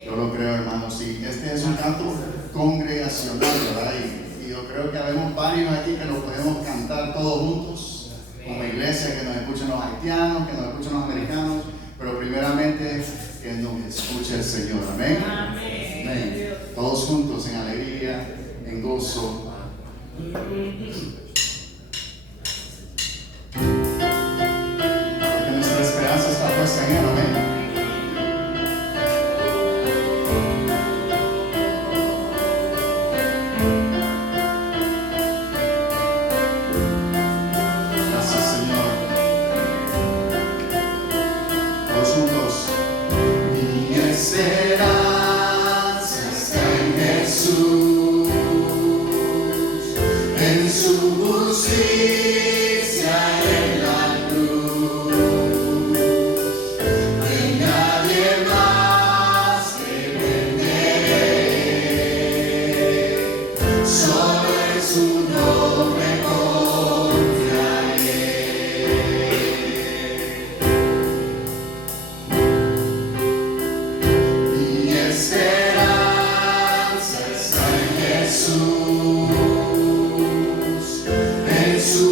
Yo lo creo, hermanos. Sí, este es un canto congregacional, ¿verdad? Y yo creo que habemos varios aquí que lo podemos cantar todos juntos, como iglesia, que nos escuchen los haitianos, que nos escuchen los americanos, pero primeramente que nos escuche el Señor. Amén. Amén. Todos juntos en alegría, en gozo. Porque nuestra esperanza está puesta en Él. Amén. Jesús.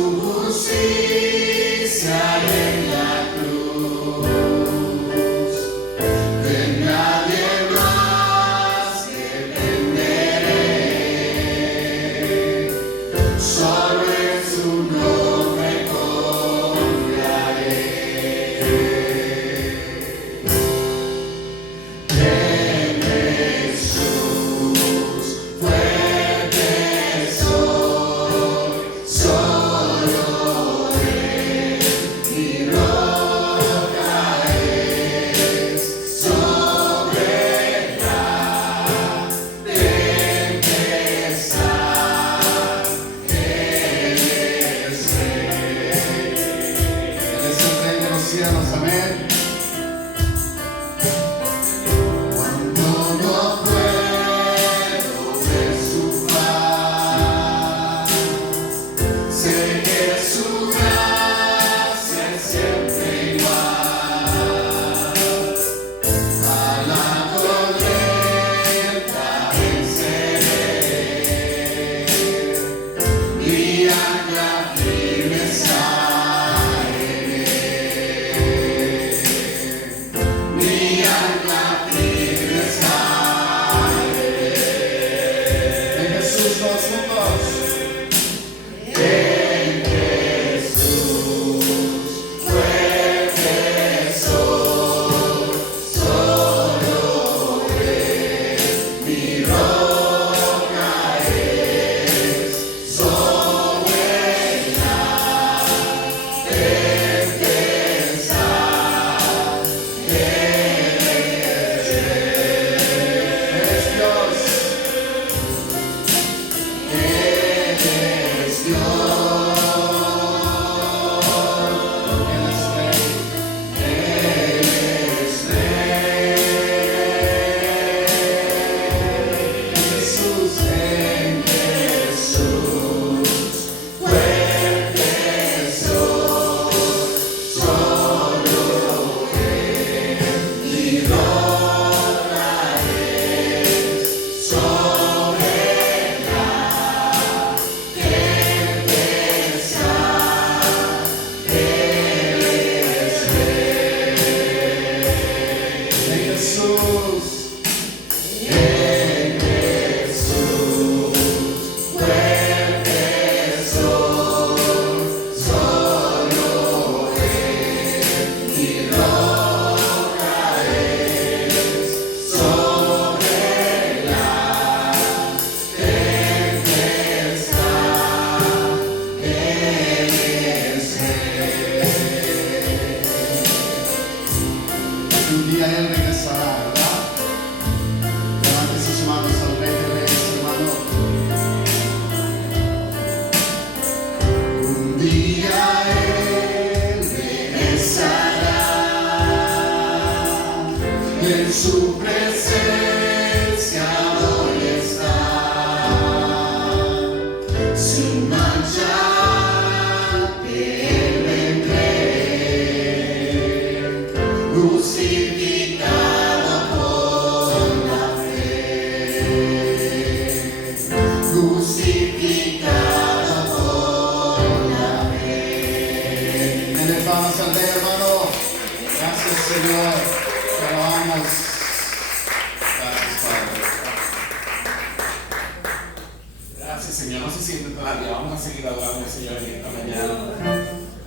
Señor. No se siente todavía. Vamos a seguir adorando al Señor en esta mañana.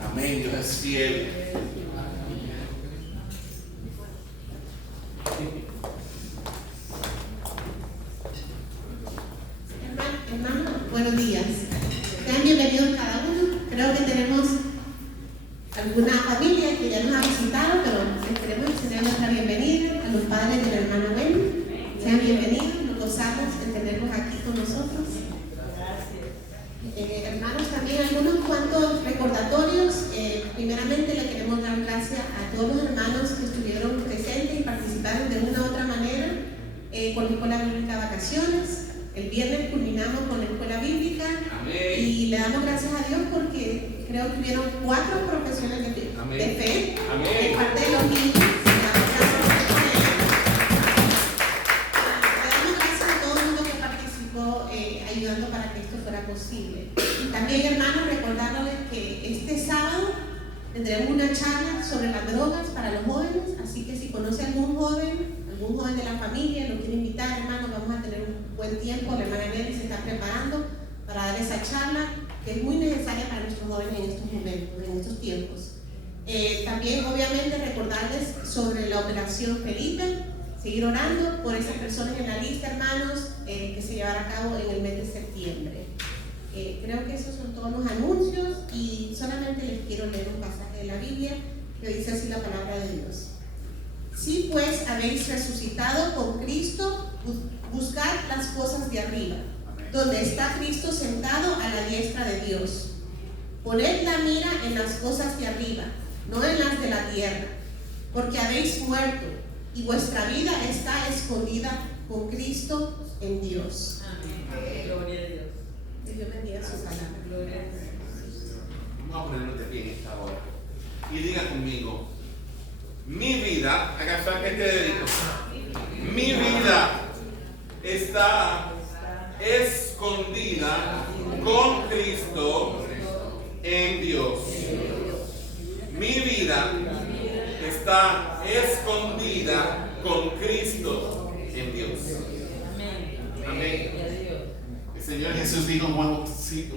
Amén. Dios es fiel. Hermano, buenos días. Sean bienvenidos cada uno. Creo que tenemos alguna familia que ya nos ha visitado, pero queremos extender nuestra bienvenida a los padres del hermano Ben. Sean bienvenidos, nos gozamos de tenerlos aquí con nosotros. Hermanos, también algunos cuantos recordatorios. Primeramente le queremos dar gracias a todos los hermanos que estuvieron presentes y participaron de una u otra manera con la Escuela Bíblica Vacaciones. El viernes culminamos con la Escuela Bíblica. Amén. Y le damos gracias a Dios porque creo que hubieron 4 profesiones de fe de parte de los niños. Le damos gracias a todo el mundo que participó ayudando para que esto fuera posible. También, hermanos, recordarles que este sábado tendremos una charla sobre las drogas para los jóvenes, así que si conoce algún joven de la familia, lo quiere invitar, hermanos, vamos a tener un buen tiempo. La hermana Nelly se está preparando para dar esa charla que es muy necesaria para nuestros jóvenes en estos momentos, en estos tiempos. También, obviamente, recordarles sobre la operación Felipe, seguir orando por esas personas en la lista, hermanos, que se llevará a cabo en el mes de septiembre. Creo que esos son todos los anuncios y solamente les quiero leer un pasaje de la Biblia que dice así la palabra de Dios. Si pues habéis resucitado con Cristo, buscad las cosas de arriba, donde está Cristo sentado a la diestra de Dios. Poned la mira en las cosas de arriba, no en las de la tierra, porque habéis muerto y vuestra vida está escondida con Cristo en Dios. Amén. Gloria a Dios. Que Dios bendiga su palabra. Gloria a Dios. Vamos a ponernos de pie en esta hora y diga conmigo: mi vida, ¿a qué te dedico? Mi vida está escondida con Cristo en Dios. Mi vida está escondida con Cristo en Dios. Amén. El Señor Jesús dijo en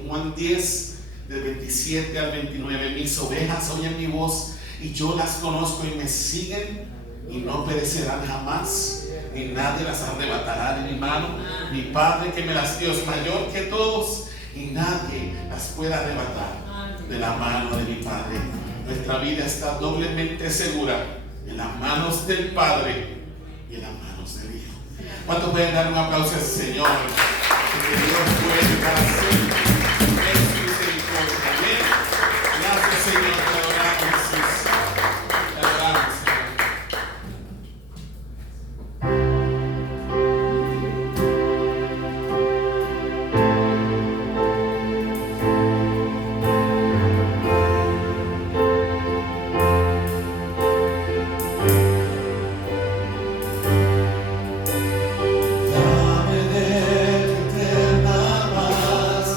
Juan 10, del 27 al 29: mis ovejas oyen mi voz y yo las conozco y me siguen y no perecerán jamás, ni nadie las arrebatará de mi mano. Mi Padre que me las dio es mayor que todos y nadie las puede arrebatar de la mano de mi Padre. Nuestra vida está doblemente segura en las manos del Padre y en las manos del Hijo. ¿Cuántos pueden dar un aplauso al Señor? Porque Dios puede para siempre en su misericordia. Amén. Gracias, Señor, te adoramos, Jesús. Te adoramos, Señor. Dame de tu eterna paz.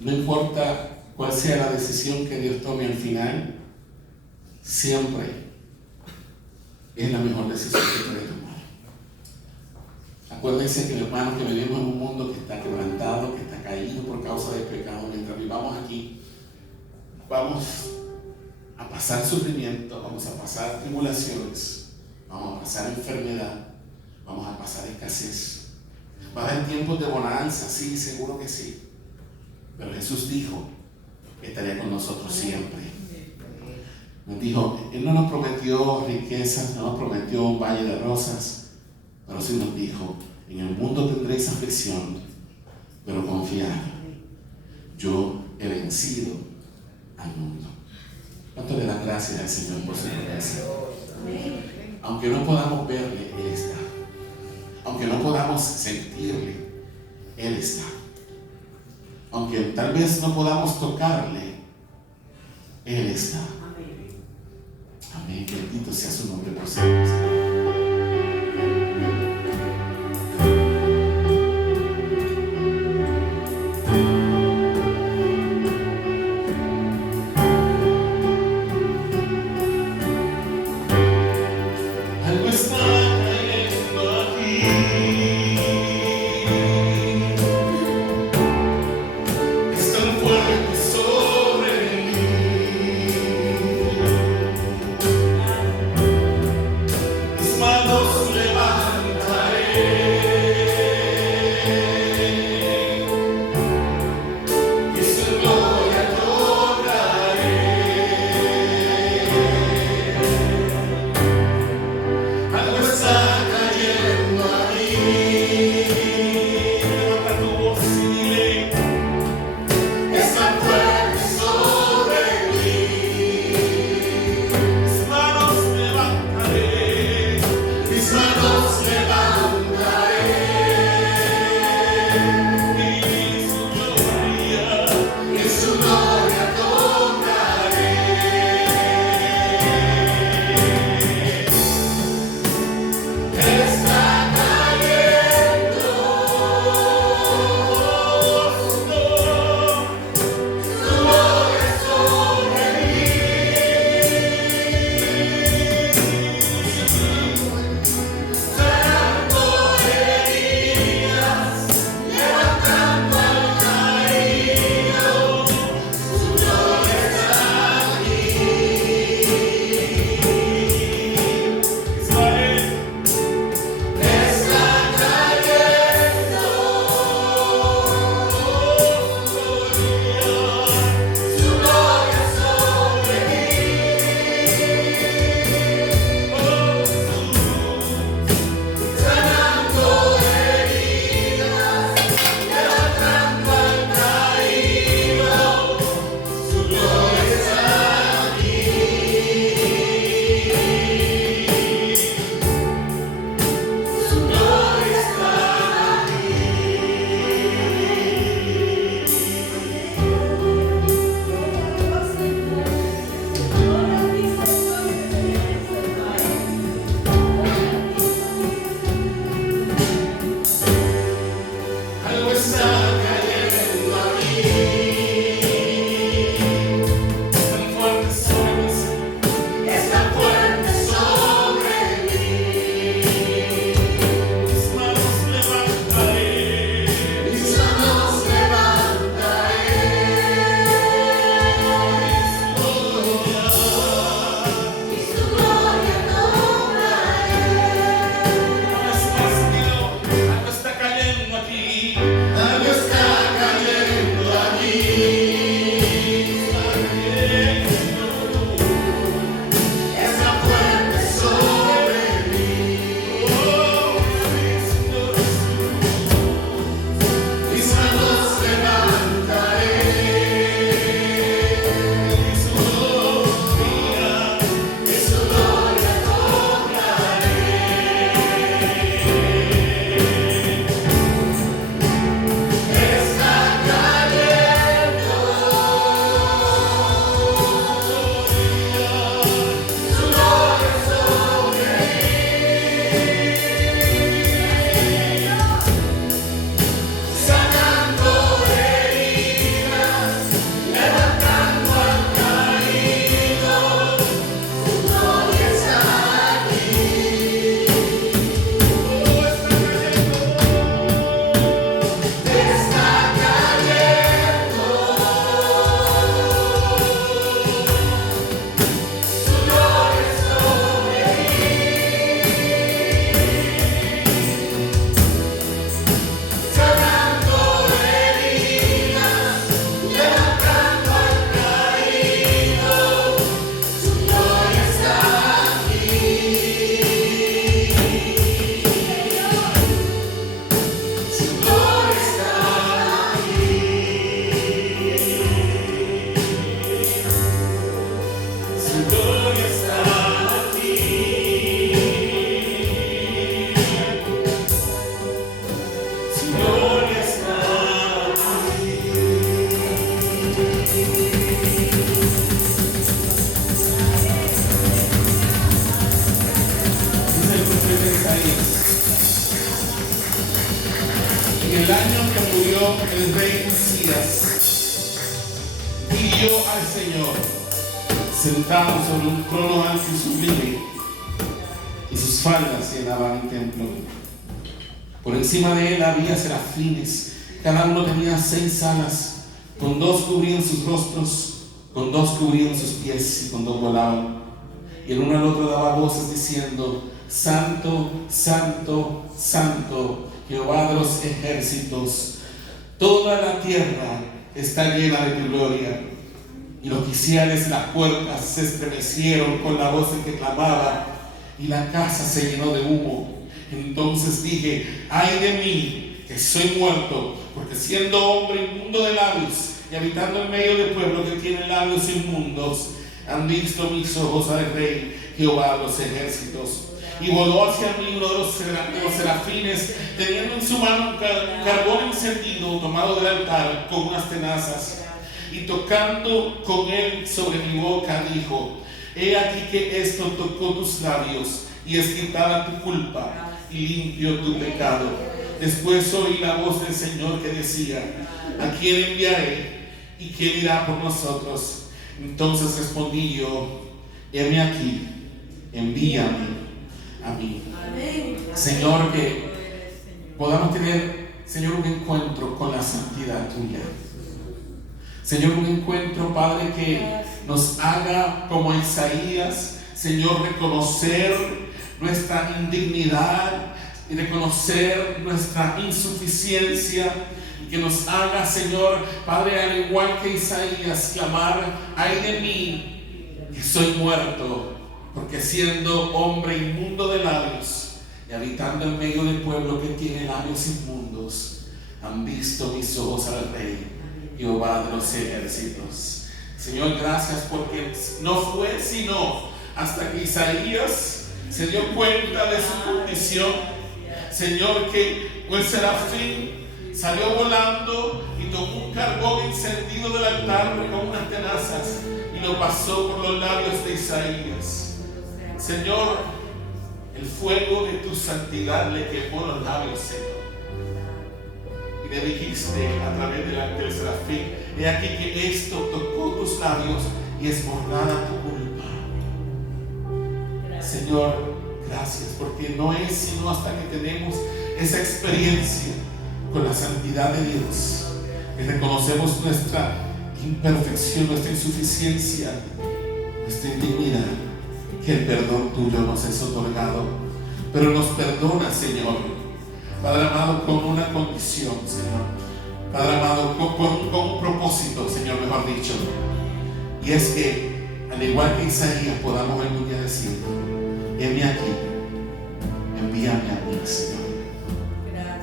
No importa cuál sea la decisión que Dios tome al final, siempre es la mejor decisión que puede tomar. Acuérdense que, hermanos, que vivimos en un mundo que está quebrantado, que está caído por causa del pecado. Mientras vivamos aquí, vamos a pasar sufrimiento, vamos a pasar tribulaciones, vamos a pasar enfermedad, vamos a pasar escasez. Va a haber tiempos de bonanza, sí, seguro que sí. Pero Jesús dijo que estaría con nosotros siempre. Nos dijo, Él no nos prometió riquezas, no nos prometió un valle de rosas, pero sí nos dijo, en el mundo tendréis aflicción, pero confiad, yo he vencido al mundo. ¿Cuánto le dan gracias al Señor por su promesa? Aunque no podamos verle, Él está. Aunque no podamos sentirle, Él está. Aunque tal vez no podamos tocarle, Él está. Amén. Bendito sea su nombre por siempre. Algo está cayendo aquí. Es tan fuerte sobre mí. Mesías vio al Señor sentado sobre un trono alto y sublime, y sus faldas llenaban el templo. Por encima de él había serafines, cada uno tenía 6 alas, con 2 cubrían sus rostros, con 2 cubrían sus pies y con 2 volaban. Y el uno al otro daba voces diciendo: Santo, Santo, Santo, Jehová de los ejércitos, toda la tierra está llena de tu gloria. Y los quiciales de las puertas se estremecieron con la voz en que clamaba, y la casa se llenó de humo. Entonces dije: ay de mí, que soy muerto, porque siendo hombre inmundo de labios y habitando en medio de pueblo que tiene labios inmundos, han visto mis ojos al Rey, Jehová de los ejércitos. Y voló hacia mí uno de los serafines, teniendo en su mano un carbón encendido tomado del altar con unas tenazas, y tocando con él sobre mi boca dijo: he aquí que esto tocó tus labios, y es quitada tu culpa y limpio tu pecado. Después oí la voz del Señor que decía: ¿a quién enviaré? ¿Y quién irá por nosotros? Entonces respondí yo: heme aquí, envíame a mí. Señor, que podamos tener, Señor, un encuentro con la santidad tuya. Señor, un encuentro, Padre, que nos haga como Isaías, Señor, reconocer nuestra indignidad y reconocer nuestra insuficiencia, y que nos haga, Señor, Padre, al igual que Isaías, clamar: ay de mí, que soy muerto, porque siendo hombre inmundo de labios y habitando en medio del pueblo que tiene labios inmundos, han visto mis ojos al Rey, Jehová de los ejércitos. Señor, gracias, porque no fue sino hasta que Isaías se dio cuenta de su condición, Señor, que el serafín salió volando y tomó un carbón encendido del altar con unas tenazas y lo pasó por los labios de Isaías. Señor, el fuego de tu santidad le quemó los labios, Señor. Y le dijiste a través del serafín: he aquí que esto tocó tus labios y es borrada tu culpa. Señor, gracias, porque no es sino hasta que tenemos esa experiencia con la santidad de Dios, que reconocemos nuestra imperfección, nuestra insuficiencia, nuestra indignidad, que el perdón tuyo nos es otorgado. Pero nos perdona, Señor, Padre amado, con una condición, Señor. Padre amado, con un propósito, Señor, mejor dicho. Y es que, al igual que Isaías, podamos algún día decir: heme aquí, envíame a mí, Señor.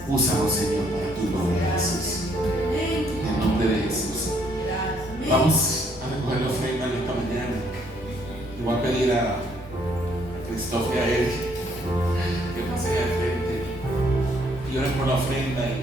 Úsanos, Señor, para tu gloria, Jesús. En el nombre de Jesús. Vamos a recoger la ofrenda esta mañana. Y voy a pedir a Cristóbal y a Eric que pasen al frente y oren por la ofrenda y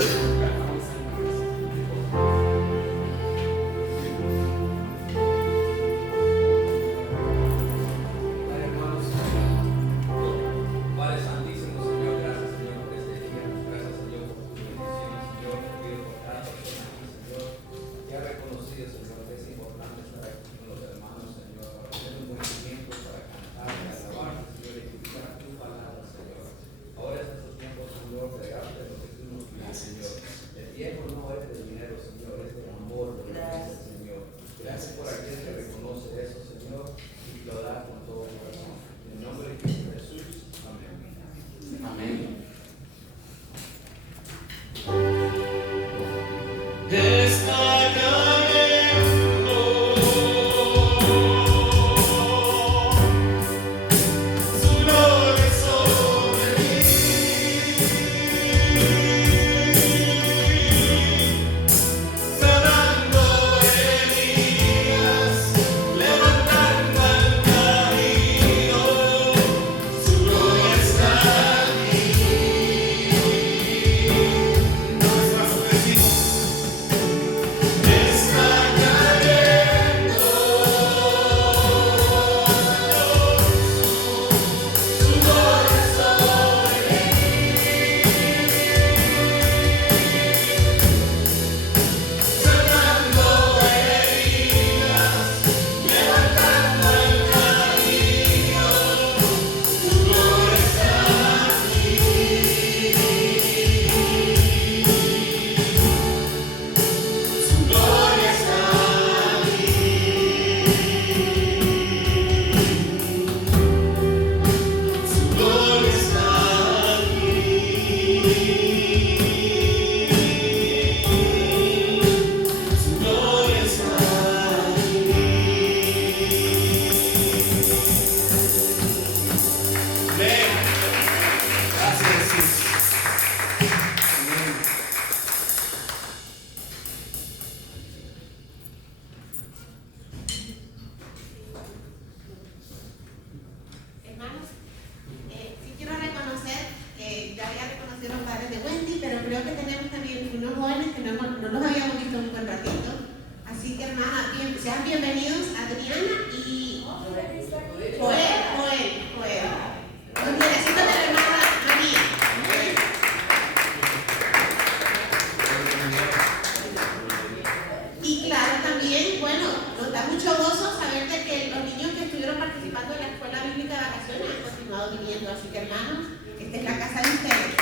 Así que hermanos, esta es la casa de ustedes.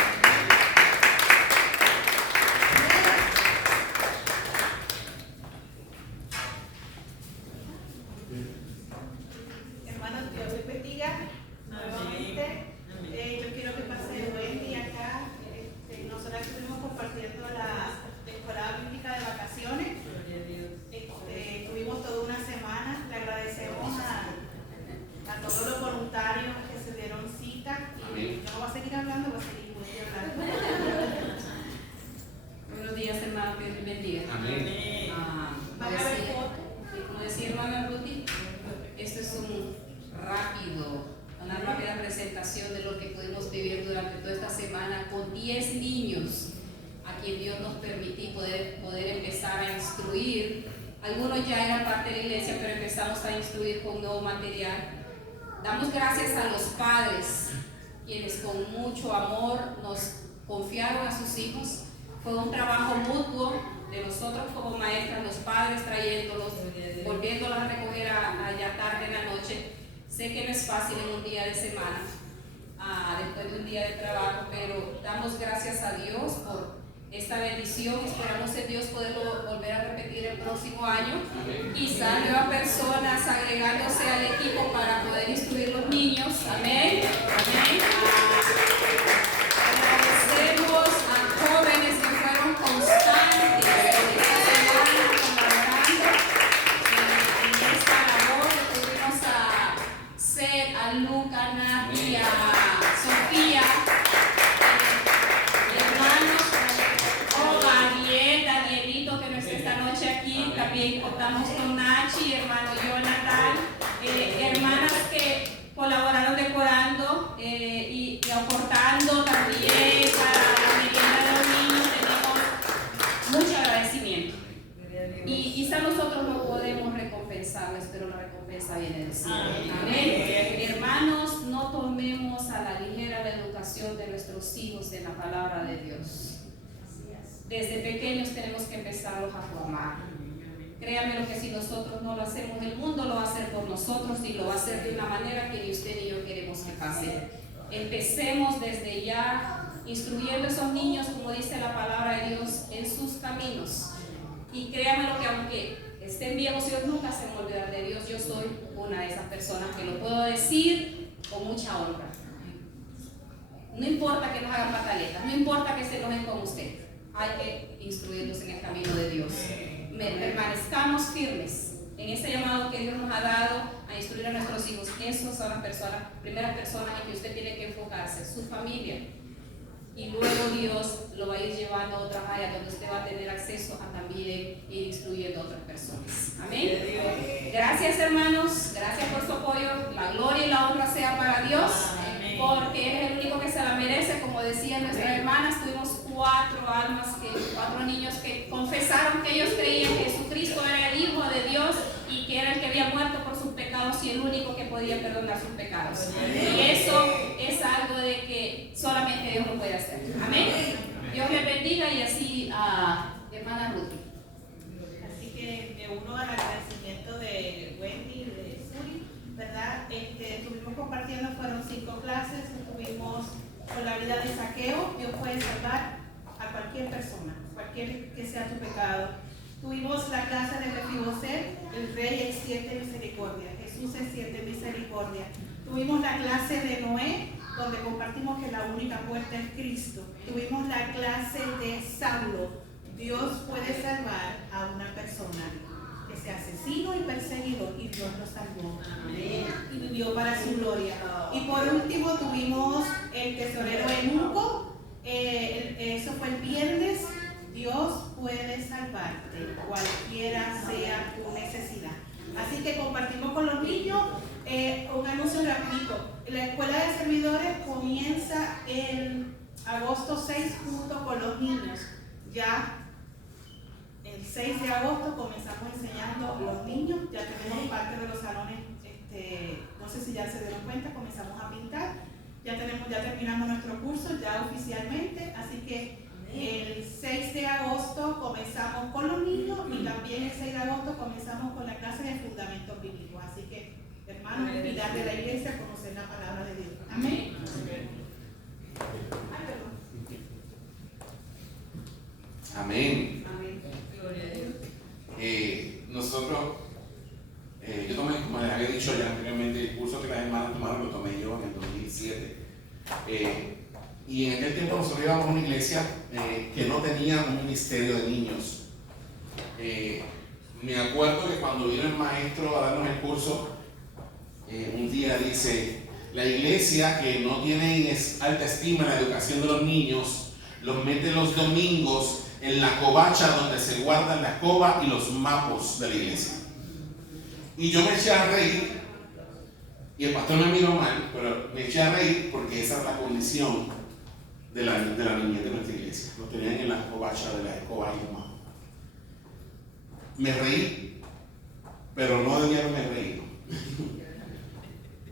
Hermanos, Dios les bendiga nuevamente. Yo quiero que pase Wendy acá. Nosotros estuvimos compartiendo la temporada bíblica de vacaciones. Tuvimos toda una semana. Le agradecemos a todos los voluntarios que se dieron cita. Y yo no voy a seguir hablando, voy a seguir hablando. Buenos días, hermano, que Dios les bendiga. Amén. Van a ver Como decía hermana Ruti, esto es una rápida presentación de lo que pudimos vivir durante toda esta semana con 10 niños a quien Dios nos permitió poder empezar a instruir. Algunos ya eran parte de la iglesia, pero empezamos a instruir con nuevo material. Damos gracias a los padres, quienes con mucho amor nos confiaron a sus hijos. Fue un trabajo mutuo de nosotros como maestras, los padres trayéndolos, volviéndolos a recoger allá tarde en la noche. Sé que no es fácil en un día de semana, después de un día de trabajo, pero damos gracias a Dios por esta bendición. Esperamos en Dios poderlo volver a repetir el próximo año. Quizá nuevas personas agregándose al equipo para poder instruir los niños. Amén. Amén. Agradecemos a jóvenes que fueron constantes esta semana colaborando en esta labor. Tuvimos a Seth, a Luca, Nati, a Sofía, hermanos, Danielito, que no está esta noche aquí. También contamos con Nachi, hermano Jonathan, hermanas que colaboraron decorando y aportando también para la merienda de los niños. Tenemos mucho agradecimiento. Y quizá nosotros no podemos recompensarles, pero la recompensa viene del cielo. Amén. Hermanos, no tomemos a la ligera la educación de nuestros hijos en la palabra de Dios. Desde pequeños tenemos que empezarlos a formar. Créanme lo que si nosotros no lo hacemos, el mundo lo va a hacer por nosotros y lo va a hacer de una manera que ni usted ni yo queremos que pase. Empecemos desde ya instruyendo a esos niños, como dice la palabra de Dios, en sus caminos. Y créanme lo que aunque estén viejos, Dios nunca se me olvidará de Dios. Yo soy una de esas personas que lo puedo decir con mucha honra. No importa que nos hagan pataletas, no importa que se enojen con usted. Hay que instruirlos en el camino de Dios. Permanezcamos firmes en ese llamado que Dios nos ha dado a instruir a nuestros hijos. Esas son las primeras personas en que usted tiene que enfocarse, su familia. Y luego Dios lo va a ir llevando a otras áreas donde usted va a tener acceso a también ir instruyendo a otras personas. Amén. Gracias, hermanos. Gracias por su apoyo. La gloria y la honra sea para Dios, porque Él es el único que se la merece. Como decían nuestras hermanas, tuvimos 4 niños que confesaron que ellos creían que Jesucristo era el Hijo de Dios y que era el que había muerto por sus pecados y el único que podía perdonar sus pecados. Y eso es algo de que solamente Dios lo puede hacer. Amén. Dios les bendiga y así a hermana Ruth. Así que me uno al agradecimiento de Wendy y de Suri, ¿verdad? Estuvimos compartiendo, fueron 5 clases, estuvimos con la vida de Zaqueo. Dios puede salvar a cualquier persona, cualquier que sea tu pecado. Tuvimos la clase de Mefiboset, el rey es 7 misericordia, Jesús es 7 misericordia. Tuvimos la clase de Noé, donde compartimos que la única puerta es Cristo. Tuvimos la clase de Saulo, Dios puede salvar a una persona que sea asesino y perseguidor, y Dios lo salvó. Amén. Y vivió para su gloria. Y por último tuvimos el tesorero Eunuco. Eso fue el viernes. Dios puede salvarte, cualquiera sea tu necesidad. Así que compartimos con los niños. Un anuncio rapidito. La escuela de servidores comienza en agosto 6 junto con los niños. Ya el 6 de agosto comenzamos enseñando a los niños. Ya tenemos parte de los salones, no sé si ya se dieron cuenta, comenzamos a pintar. Ya terminamos nuestro curso ya oficialmente, así que el 6 de agosto comenzamos con los niños y también el 6 de agosto comenzamos con la clase de fundamentos bíblicos. Así que hermanos, el pilar de la iglesia, conocer la palabra de Dios. Amén. Amén. Amén. Nosotros, yo tomé, como les había dicho ya anteriormente, el curso que las hermanas tomaron lo tomé yo en el 2007. Y en aquel tiempo nosotros íbamos a una iglesia que no tenía un ministerio de niños. Me acuerdo que cuando vino el maestro a darnos el curso, un día dice: la iglesia que no tiene alta estima en la educación de los niños, los mete los domingos en la covacha donde se guardan la escoba y los mapos de la iglesia. Y yo me eché a reír, y el pastor me miró mal, pero me eché a reír porque esa es la condición de la niñez de nuestra iglesia. Lo tenían en la covacha de la escoba y los mapos. Me reí, pero no debía haberme reído.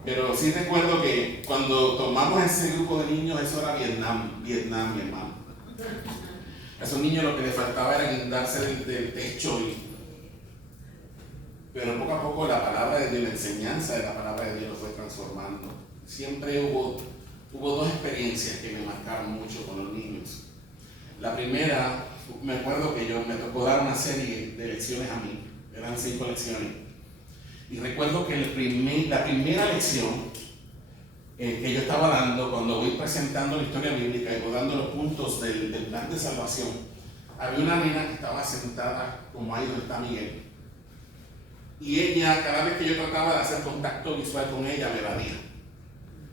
Pero sí recuerdo que cuando tomamos ese grupo de niños, eso era Vietnam, mi hermano. A esos niños lo que les faltaba era guindarse del techo. Pero poco a poco la palabra de Dios, la enseñanza de la palabra de Dios lo fue transformando. Siempre hubo dos experiencias que me marcaron mucho con los niños. La primera, me acuerdo que me tocó dar una serie de lecciones a mí. Eran 5 lecciones. Y recuerdo que la primera lección que yo estaba dando, cuando voy presentando la historia bíblica y voy dando los puntos del plan de salvación, había una nena que estaba sentada como ahí donde está Miguel. Y ella, cada vez que yo trataba de hacer contacto visual con ella,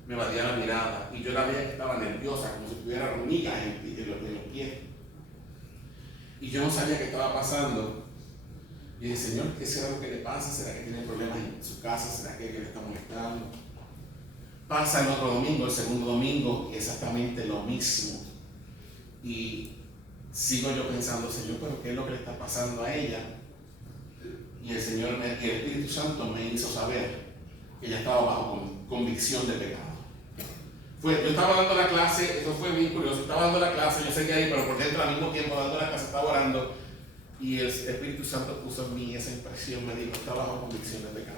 me evadía la mirada. Y yo la veía que estaba nerviosa, como si tuviera hormigas en los pies. Y yo no sabía qué estaba pasando. Y dije: Señor, ¿qué será lo que le pasa? ¿Será que tiene problemas en su casa? ¿Será que le está molestando? Pasa el otro domingo, el segundo domingo, exactamente lo mismo. Y sigo yo pensando: Señor, ¿pero qué es lo que le está pasando a ella? Y el Espíritu Santo me hizo saber que ella estaba bajo convicción de pecado. Yo estaba dando la clase, eso fue bien curioso, estaba dando la clase, yo seguía ahí, pero por dentro al mismo tiempo dando la clase estaba orando. Y el Espíritu Santo puso en mí esa impresión, me dijo: está bajo convicción de pecado.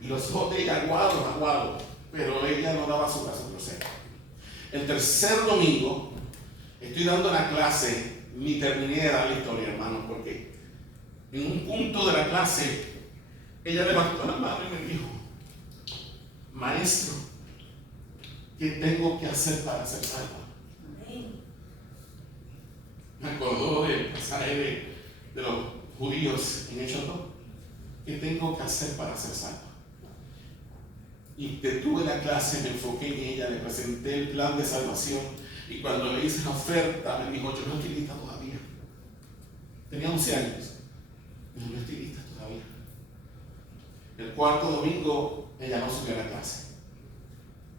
Y los ojos de ella aguados, pero ella no daba su brazo crucero. El tercer domingo, estoy dando la clase, ni terminé de dar la historia, hermanos, porque en un punto de la clase, ella levantó la mano y me dijo: maestro, ¿qué tengo que hacer para ser salva? Me acordó del pasaje de los judíos en Hechos 2. ¿Qué tengo que hacer para ser salva? Y detuve la clase, me enfoqué en ella, le presenté el plan de salvación. Y cuando le hice la oferta, me dijo: yo no estoy lista todavía. Tenía 11 años. No estoy lista todavía. El cuarto domingo, ella no subió a la clase.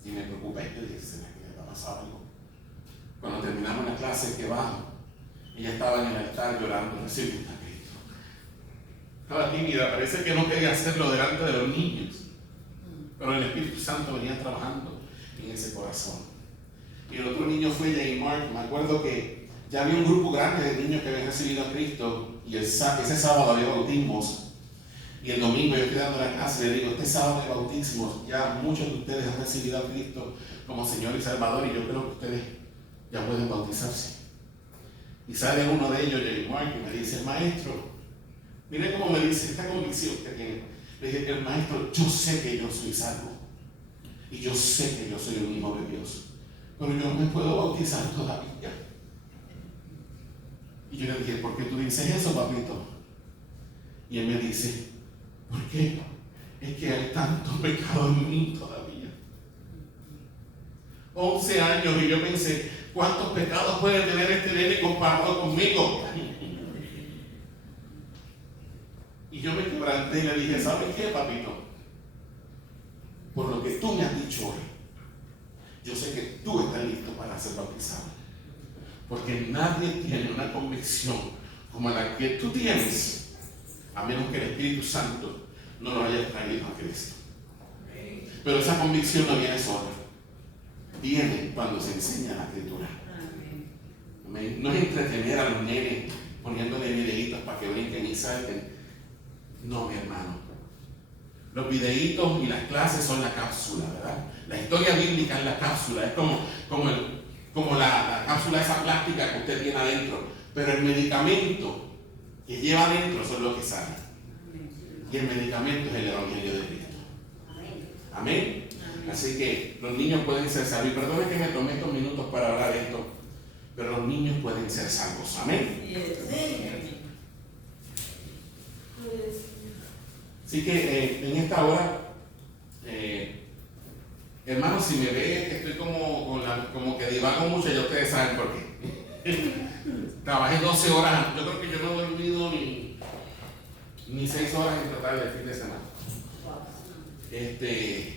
Y me preocupé, le dije: ¿será que le va a pasar algo? Cuando terminamos la clase, que bajo, ella estaba en el altar llorando: recibiste a Cristo. Estaba tímida, parece que no quería hacerlo delante de los niños. Pero el Espíritu Santo venía trabajando en ese corazón. Y el otro niño fue J. Mark. Me acuerdo que ya había un grupo grande de niños que habían recibido a Cristo. Y ese sábado había bautismos. Y el domingo yo estoy dando la clase y le digo: este sábado de bautismos, ya muchos de ustedes han recibido a Cristo como Señor y Salvador. Y yo creo que ustedes ya pueden bautizarse. Y sale uno de ellos, J. Mark, y me dice: maestro, mire cómo me dice esta convicción que tiene. Le dije: el maestro, yo sé que yo soy salvo. Y yo sé que yo soy un hijo de Dios. Pero yo no me puedo bautizar todavía. Y yo le dije: ¿por qué tú dices eso, papito? Y él me dice: ¿por qué? Es que hay tanto pecado en mí todavía. 11 años y yo pensé: ¿cuántos pecados puede tener este nene comparado conmigo? Y yo me quebranté y le dije: ¿sabes qué, papito? Por lo que tú me has dicho hoy, yo sé que tú estás listo para ser bautizado. Porque nadie tiene una convicción como la que tú tienes, a menos que el Espíritu Santo no lo haya traído a Cristo. Pero esa convicción no viene sola. Viene cuando se enseña la Escritura. Amén. No es entretener a los nenes poniéndole videitos para que brinquen y salten. No, mi hermano. Los videitos y las clases son la cápsula, ¿verdad? La historia bíblica es la cápsula, es como la cápsula esa plástica que usted tiene adentro. Pero el medicamento que lleva adentro son lo que sale. Y el medicamento es el Evangelio de Cristo. Amén. Así que los niños pueden ser salvos. Y perdone que me tomé estos minutos para hablar de esto, pero los niños pueden ser salvos. Amén. Así que en esta hora, hermanos, si me ve que estoy como que divago mucho, ya ustedes saben por qué. Trabajé 12 horas, yo creo que yo no he dormido ni 6 horas en total del fin de semana.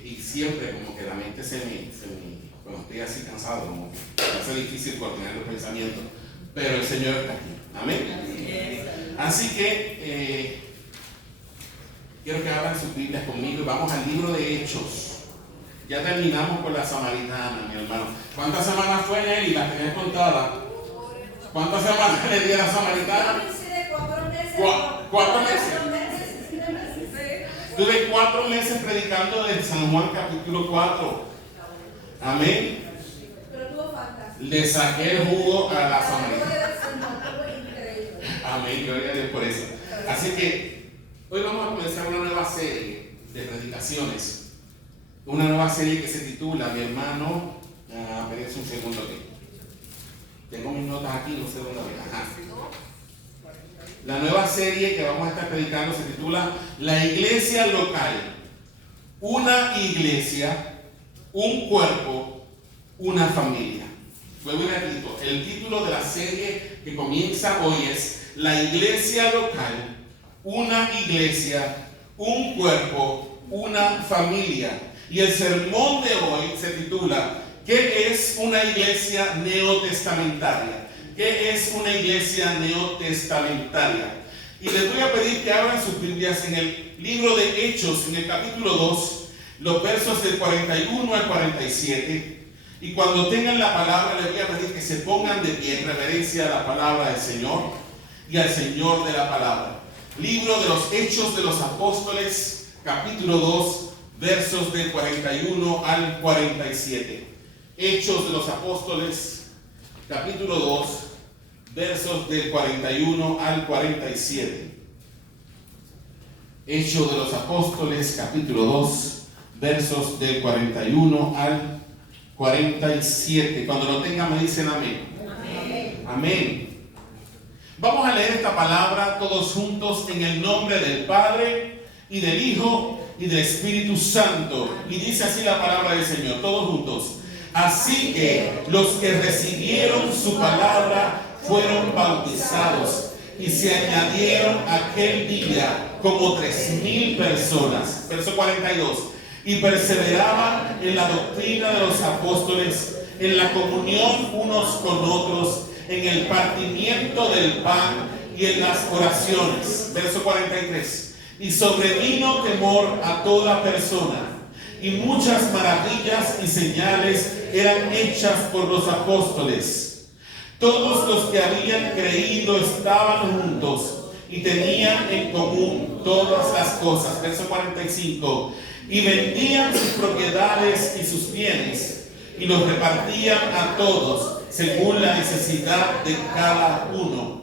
Y siempre como que la mente cuando estoy así cansado, como que me hace difícil coordinar los pensamientos, pero el Señor está aquí. Amén. Así que quiero que abran sus Biblias conmigo y vamos al libro de Hechos. Ya terminamos con la samaritana, mi hermano. ¿Cuántas semanas fue en él y las tenés contadas? ¿Cuántas semanas le di a la samaritana? 4 meses. Tuve 4 meses predicando de San Juan capítulo 4. Amén. Le saqué el jugo a la samaritana. Amén, gloria a Dios por eso. Así que hoy vamos a comenzar una nueva serie de predicaciones. Una nueva serie que se titula, mi hermano, espérense un segundo aquí. Tengo mis notas aquí, no sé dónde ven. Ajá. La nueva serie que vamos a estar predicando se titula La Iglesia Local. Una iglesia, un cuerpo, una familia. Vuelvo y repito, el título de la serie que comienza hoy es La Iglesia Local, una iglesia, un cuerpo, una familia. Y el sermón de hoy se titula ¿Qué es una iglesia neotestamentaria? ¿Qué es una iglesia neotestamentaria? Y les voy a pedir que abran sus Biblias en el libro de Hechos, en el capítulo 2, los versos del 41 al 47. Y cuando tengan la palabra, les voy a pedir que se pongan de pie en reverencia a la palabra del Señor y al Señor de la palabra. Libro de los Hechos de los Apóstoles, capítulo 2, versos del 41 al 47. Hechos de los Apóstoles, capítulo 2, versos del 41 al 47. Hechos de los Apóstoles, capítulo 2, versos del 41 al 47. Cuando lo tengan me dicen amén. Amén. Amén. Vamos a leer esta palabra todos juntos en el nombre del Padre y del Hijo y del Espíritu Santo. Y dice así la palabra del Señor, todos juntos. Así que los que recibieron su palabra fueron bautizados y se añadieron aquel día como 3,000 personas. Verso 42. Y perseveraban en la doctrina de los apóstoles, en la comunión unos con otros, en el partimiento del pan y en las oraciones. Verso 43. Y sobrevino temor a toda persona, y muchas maravillas y señales eran hechas por los apóstoles. Todos los que habían creído estaban juntos y tenían en común todas las cosas. Verso 45. Y vendían sus propiedades y sus bienes y los repartían a todos según la necesidad de cada uno.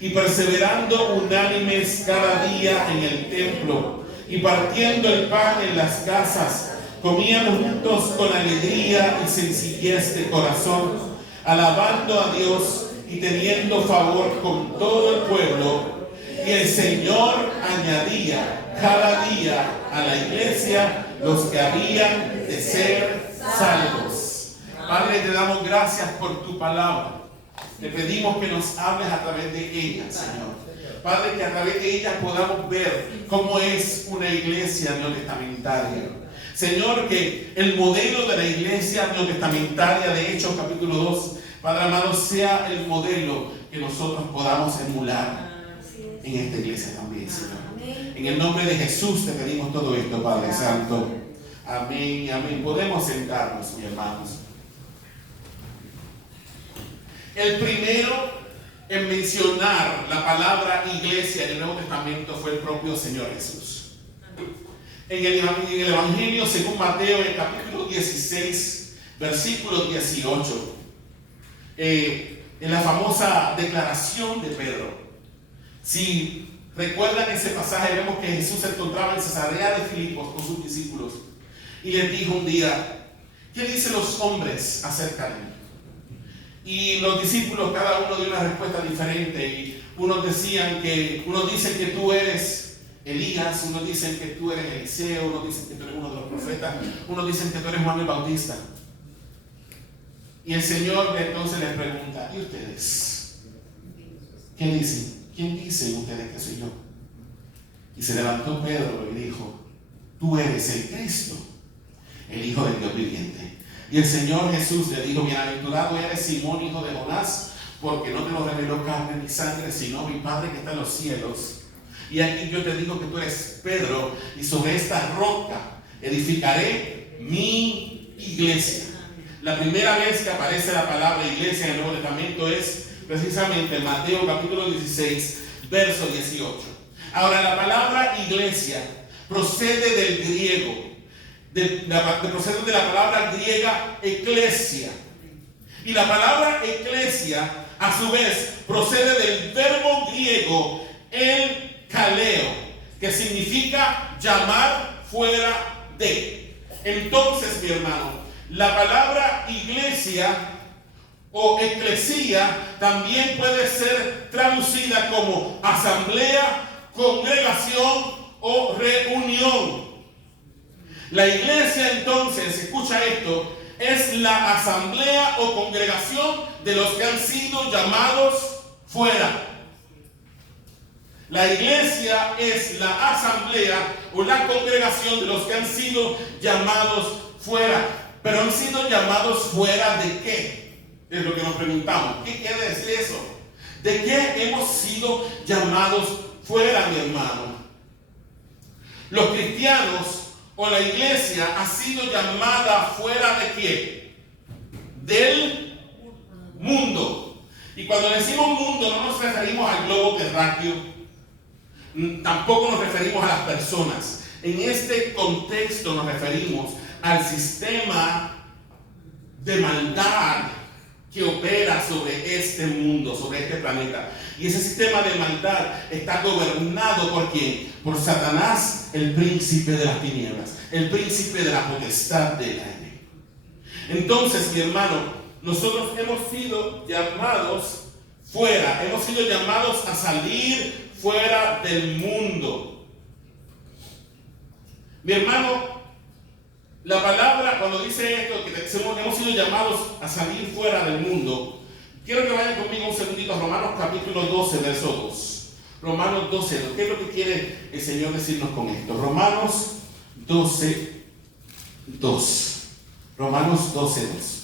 Y perseverando unánimes cada día en el templo y partiendo el pan en las casas, comían juntos con alegría y sencillez de corazón, alabando a Dios y teniendo favor con todo el pueblo. Y el Señor añadía cada día a la iglesia los que habían de ser salvos. Padre, te damos gracias por tu palabra. Te pedimos que nos hables a través de ella, Señor. Padre, que a través de ella podamos ver cómo es una iglesia neotestamentaria. Señor, que el modelo de la iglesia neotestamentaria de Hechos capítulo 2, Padre amado, sea el modelo que nosotros podamos emular en esta iglesia también, Señor. En el nombre de Jesús te pedimos todo esto, Padre Santo. Amén, amén. Podemos sentarnos, mis hermanos. El primero en mencionar la palabra iglesia en el Nuevo Testamento fue el propio Señor Jesús. en el Evangelio según Mateo, en el capítulo 16, versículo 18, en la famosa declaración de Pedro. Si recuerdan ese pasaje, vemos que Jesús se encontraba en Cesarea de Filipos con sus discípulos y les dijo un día: ¿qué dicen los hombres acerca de mí? Y los discípulos, cada uno dio una respuesta diferente, y unos dicen que tú eres Elías, unos dicen que tú eres Eliseo, unos dicen que tú eres uno de los profetas, unos dicen que tú eres Juan el Bautista. Y el Señor entonces les pregunta: ¿y ustedes? ¿Qué dicen? ¿Quién dicen ustedes que soy yo? Y se levantó Pedro y dijo: tú eres el Cristo, el Hijo del Dios viviente. Y el Señor Jesús le dijo: bienaventurado eres Simón, hijo de Jonás, porque no te lo reveló carne ni sangre, sino mi Padre que está en los cielos. Y aquí yo te digo que tú eres Pedro, y sobre esta roca edificaré mi iglesia. La primera vez que aparece la palabra iglesia en el Nuevo Testamento es precisamente en Mateo capítulo 16, verso 18. Ahora, la palabra iglesia procede del griego, procede de la palabra griega eclesia. Y la palabra eclesia, a su vez, procede del verbo griego el kaleo, que significa llamar fuera de. Entonces, mi hermano, la palabra iglesia o eclesía también puede ser traducida como asamblea, congregación o reunión. La iglesia, entonces, escucha esto, es la asamblea o congregación de los que han sido llamados fuera. La iglesia es la asamblea o la congregación de los que han sido llamados fuera. Pero han sido llamados fuera ¿de qué? Es lo que nos preguntamos. ¿Qué quiere decir eso? ¿De qué hemos sido llamados fuera, mi hermano? Los cristianos o la iglesia ha sido llamada fuera ¿de qué? Del mundo. Y cuando decimos mundo no nos referimos al globo terráqueo, tampoco nos referimos a las personas. En este contexto nos referimos al sistema de maldad que opera sobre este mundo, sobre este planeta. Y ese sistema de maldad está gobernado ¿por quién? Por Satanás, el príncipe de las tinieblas, el príncipe de la potestad del aire. Entonces, mi hermano, nosotros hemos sido llamados fuera, hemos sido llamados a salir fuera del mundo. Mi hermano, la palabra, cuando dice esto, que hemos sido llamados a salir fuera del mundo, quiero que vayan conmigo un segundito a Romanos capítulo 12, verso 2. Romanos 12, 2. ¿Qué es lo que quiere el Señor decirnos con esto? Romanos 12, 2. Romanos 12, 2.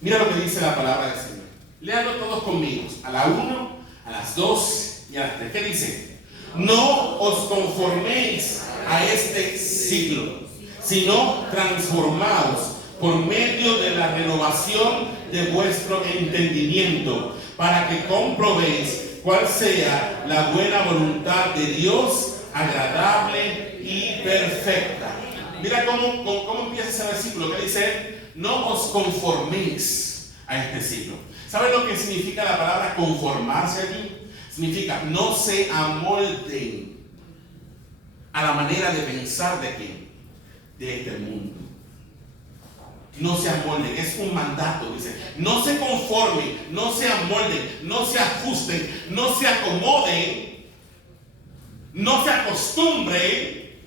Mira lo que dice la palabra del Señor. Léanlo todos conmigo. A la 1, a las 2 y a las 3. ¿Qué dice? No os conforméis a este siglo, sino transformaos por medio de la renovación de vuestro entendimiento, para que comprobéis cuál sea la buena voluntad de Dios, agradable y perfecta. Mira cómo empieza ese versículo que dice: no os conforméis a este siglo. ¿Saben lo que significa la palabra conformarse aquí? Significa no se amolden a la manera de pensar de quién, de este mundo. No se amolden, es un mandato, dice. No se conformen, no se amolden, no se ajusten, no se acomoden, no se acostumbren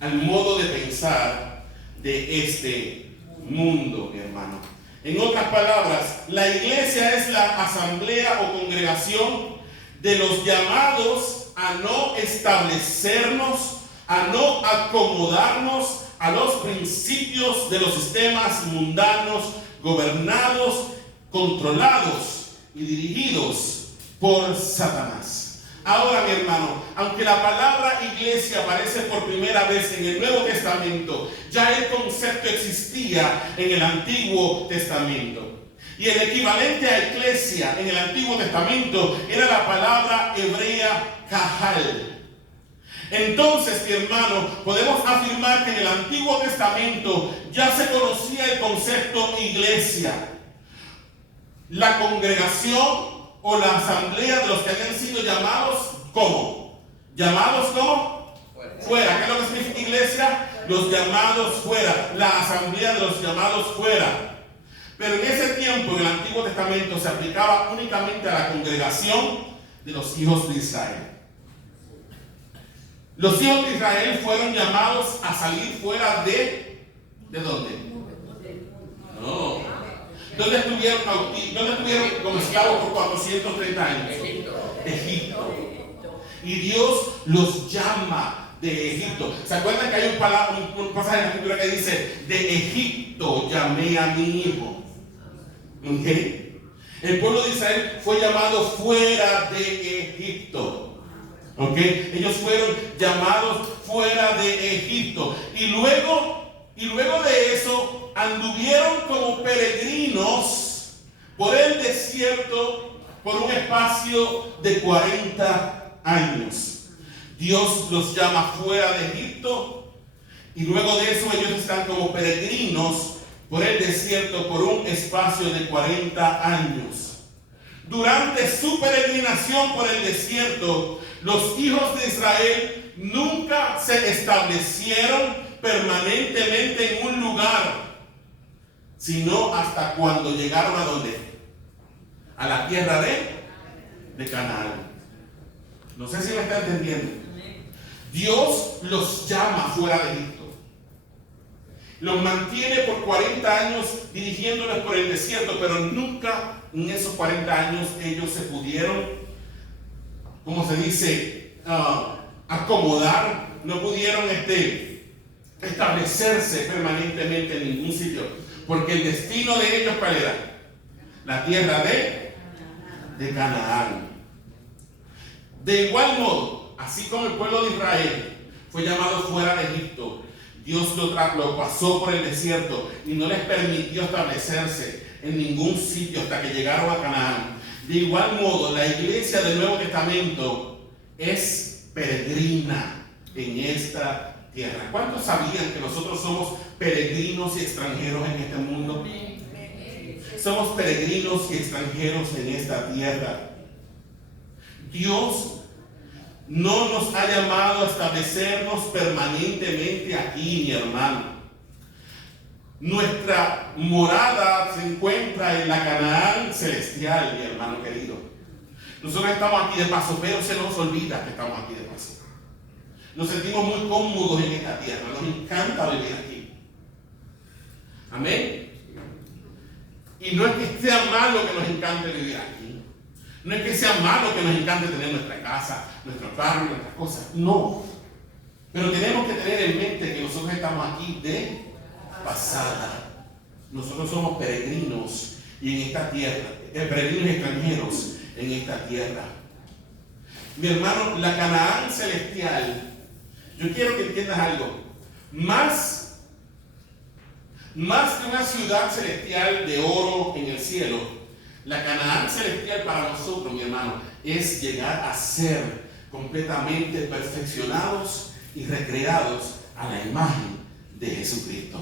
al modo de pensar de este mundo, mi hermano. En otras palabras, la iglesia es la asamblea o congregación de los llamados a no establecernos, a no acomodarnos a los principios de los sistemas mundanos, gobernados, controlados y dirigidos por Satanás. Ahora, mi hermano, aunque la palabra iglesia aparece por primera vez en el Nuevo Testamento, ya el concepto existía en el Antiguo Testamento. Y el equivalente a iglesia en el Antiguo Testamento era la palabra hebrea kahal. Entonces, mi hermano, podemos afirmar que en el Antiguo Testamento ya se conocía el concepto iglesia. La congregación o la asamblea de los que habían sido llamados, ¿cómo? ¿Llamados cómo? Fuera. ¿Qué es lo que significa iglesia? Los llamados fuera. La asamblea de los llamados fuera. Pero en ese tiempo, en el Antiguo Testamento, se aplicaba únicamente a la congregación de los hijos de Israel. Los hijos de Israel fueron llamados a salir fuera ¿de dónde? No. ¿Dónde estuvieron como esclavos por 430 años? Egipto. Y Dios los llama de Egipto. ¿Se acuerdan que hay un pasaje en la Escritura que dice: de Egipto llamé a mi hijo? ¿Okay? El pueblo de Israel fue llamado fuera de Egipto. ¿Okay? Ellos fueron llamados fuera de Egipto. Y luego de eso anduvieron como peregrinos por el desierto por un espacio de 40 años. Dios los llama fuera de Egipto y luego de eso ellos están como peregrinos por el desierto por un espacio de 40 años. Durante su peregrinación por el desierto, los hijos de Israel nunca se establecieron permanentemente en un lugar, sino hasta cuando llegaron ¿a dónde? A la tierra de Canaán. No sé si me está entendiendo. Dios los llama fuera de Egipto. Los mantiene por 40 años dirigiéndoles por el desierto, pero nunca en esos 40 años ellos se pudieron, ¿cómo se dice? Acomodar, no pudieron establecerse permanentemente en ningún sitio, porque el destino de ellos, ¿cuál era? La tierra de Canaán. De igual modo, así como el pueblo de Israel fue llamado fuera de Egipto, Dios lo pasó por el desierto y no les permitió establecerse en ningún sitio hasta que llegaron a Canaán. De igual modo, la iglesia del Nuevo Testamento es peregrina en esta tierra. ¿Cuántos sabían que nosotros somos peregrinos y extranjeros en este mundo? Somos peregrinos y extranjeros en esta tierra. Dios no nos ha llamado a establecernos permanentemente aquí, mi hermano. Nuestra morada se encuentra en la Canaán celestial, mi hermano querido. Nosotros estamos aquí de paso, pero se nos olvida que estamos aquí de paso. Nos sentimos muy cómodos en esta tierra, nos encanta vivir aquí. Amén. Y no es que sea malo que nos encante vivir aquí. No es que sea malo que nos encante tener nuestra casa, nuestro barrio, nuestras cosas. No. Pero tenemos que tener en mente que nosotros estamos aquí de pasada. Nosotros somos peregrinos y en esta tierra, peregrinos extranjeros en esta tierra. Mi hermano, la Canaán celestial, yo quiero que entiendas algo. Más que una ciudad celestial de oro en el cielo, la Canaán celestial para nosotros, mi hermano, es llegar a ser completamente perfeccionados y recreados a la imagen de Jesucristo.